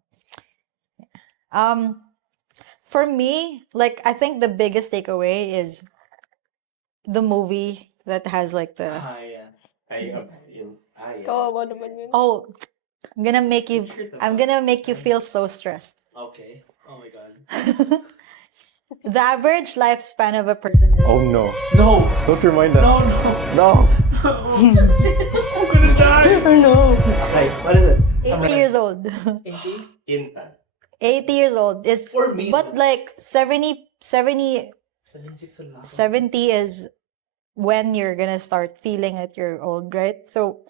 for me, like, I think the biggest takeaway is the movie that has like the, Yeah. Kawawa naman yun. oh, I'm gonna make you feel so stressed. Okay. Oh my God. The average lifespan of a person is Oh no. No. Don't remind us. No. No. I'm gonna die. Oh no! Okay. What is it? 80 years old. 80? 80 years old is, For me. but like 70 is when you're gonna start feeling that you're old, right? So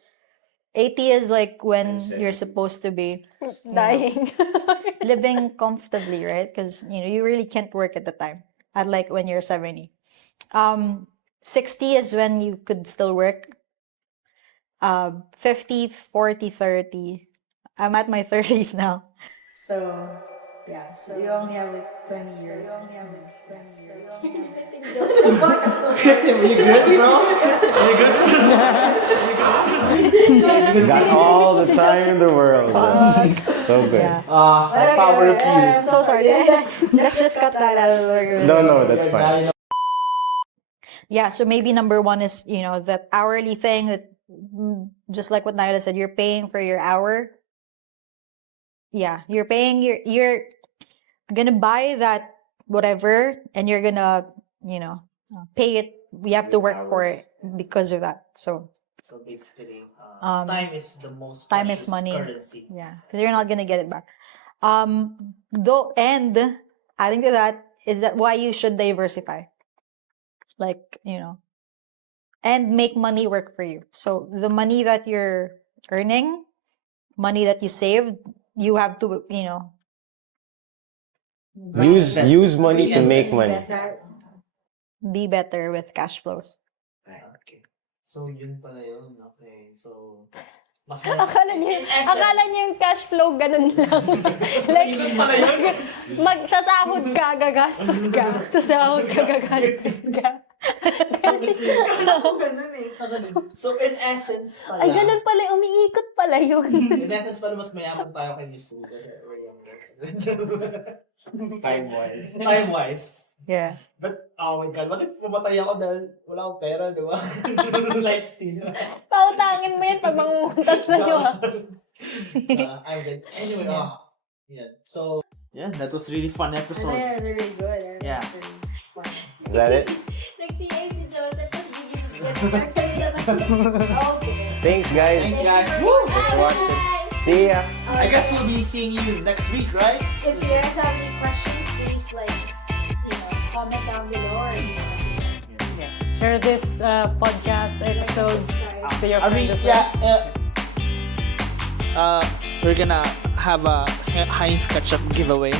80 is like when you're supposed to be Dying. living comfortably, right? Because you really can't work at the time. At like when you're 70. 60 is when you could still work. 50, 40, 30. I'm at my 30s now. So, yeah. So, you only have like 20 years. You good, bro? Got all the time in the world. So good. Yeah. Power of I'm youth. so sorry. Let's just cut that out of the No, that's fine. Yeah, so maybe number one is, that hourly thing just like what Naila said, you're paying for your hour. Yeah, you're paying you're gonna buy that whatever, and you're gonna, you know, pay it. You have to work for it because of that. So basically, Um, time is the most time is precious money. currency. Yeah, because you're not gonna get it back. Though, and adding to that is that why you should diversify. Like, you know, and make money work for you. So the money that you're earning, money that you saved, you have to, you know, Use money to make money. be better with cash flows. Okay. So, yun pala yun. Okay. So, mas Akala niyo yung cash flow ganun lang. Like, magsasahod ka, gagastos ka. Sasahod ka, gagastos ka. ganun eh. So, in essence pala. Ay, ganun pala. Umiikot pala yun. In essence pala, mas mayaman tayo kay Miss Sue kasi we're younger. Time-wise. Time-wise. Yeah. But, oh my God, what if pumatay ako dahil wala akong pera, di ba? Lifestyle. Pautangin mo yan pag mangungutan sa iyo. Anyway, yeah. So, yeah, that was really fun episode. They're really good. Yeah. Is that it? Nag-CA si Joseph. Okay. Thanks, guys. Thanks, guys. Woo! Watching. See ya. I guess we'll be seeing you next week, right? If you guys have any questions, please comment down below or Share this podcast episode to your friends as well. We're gonna have a Heinz ketchup giveaway.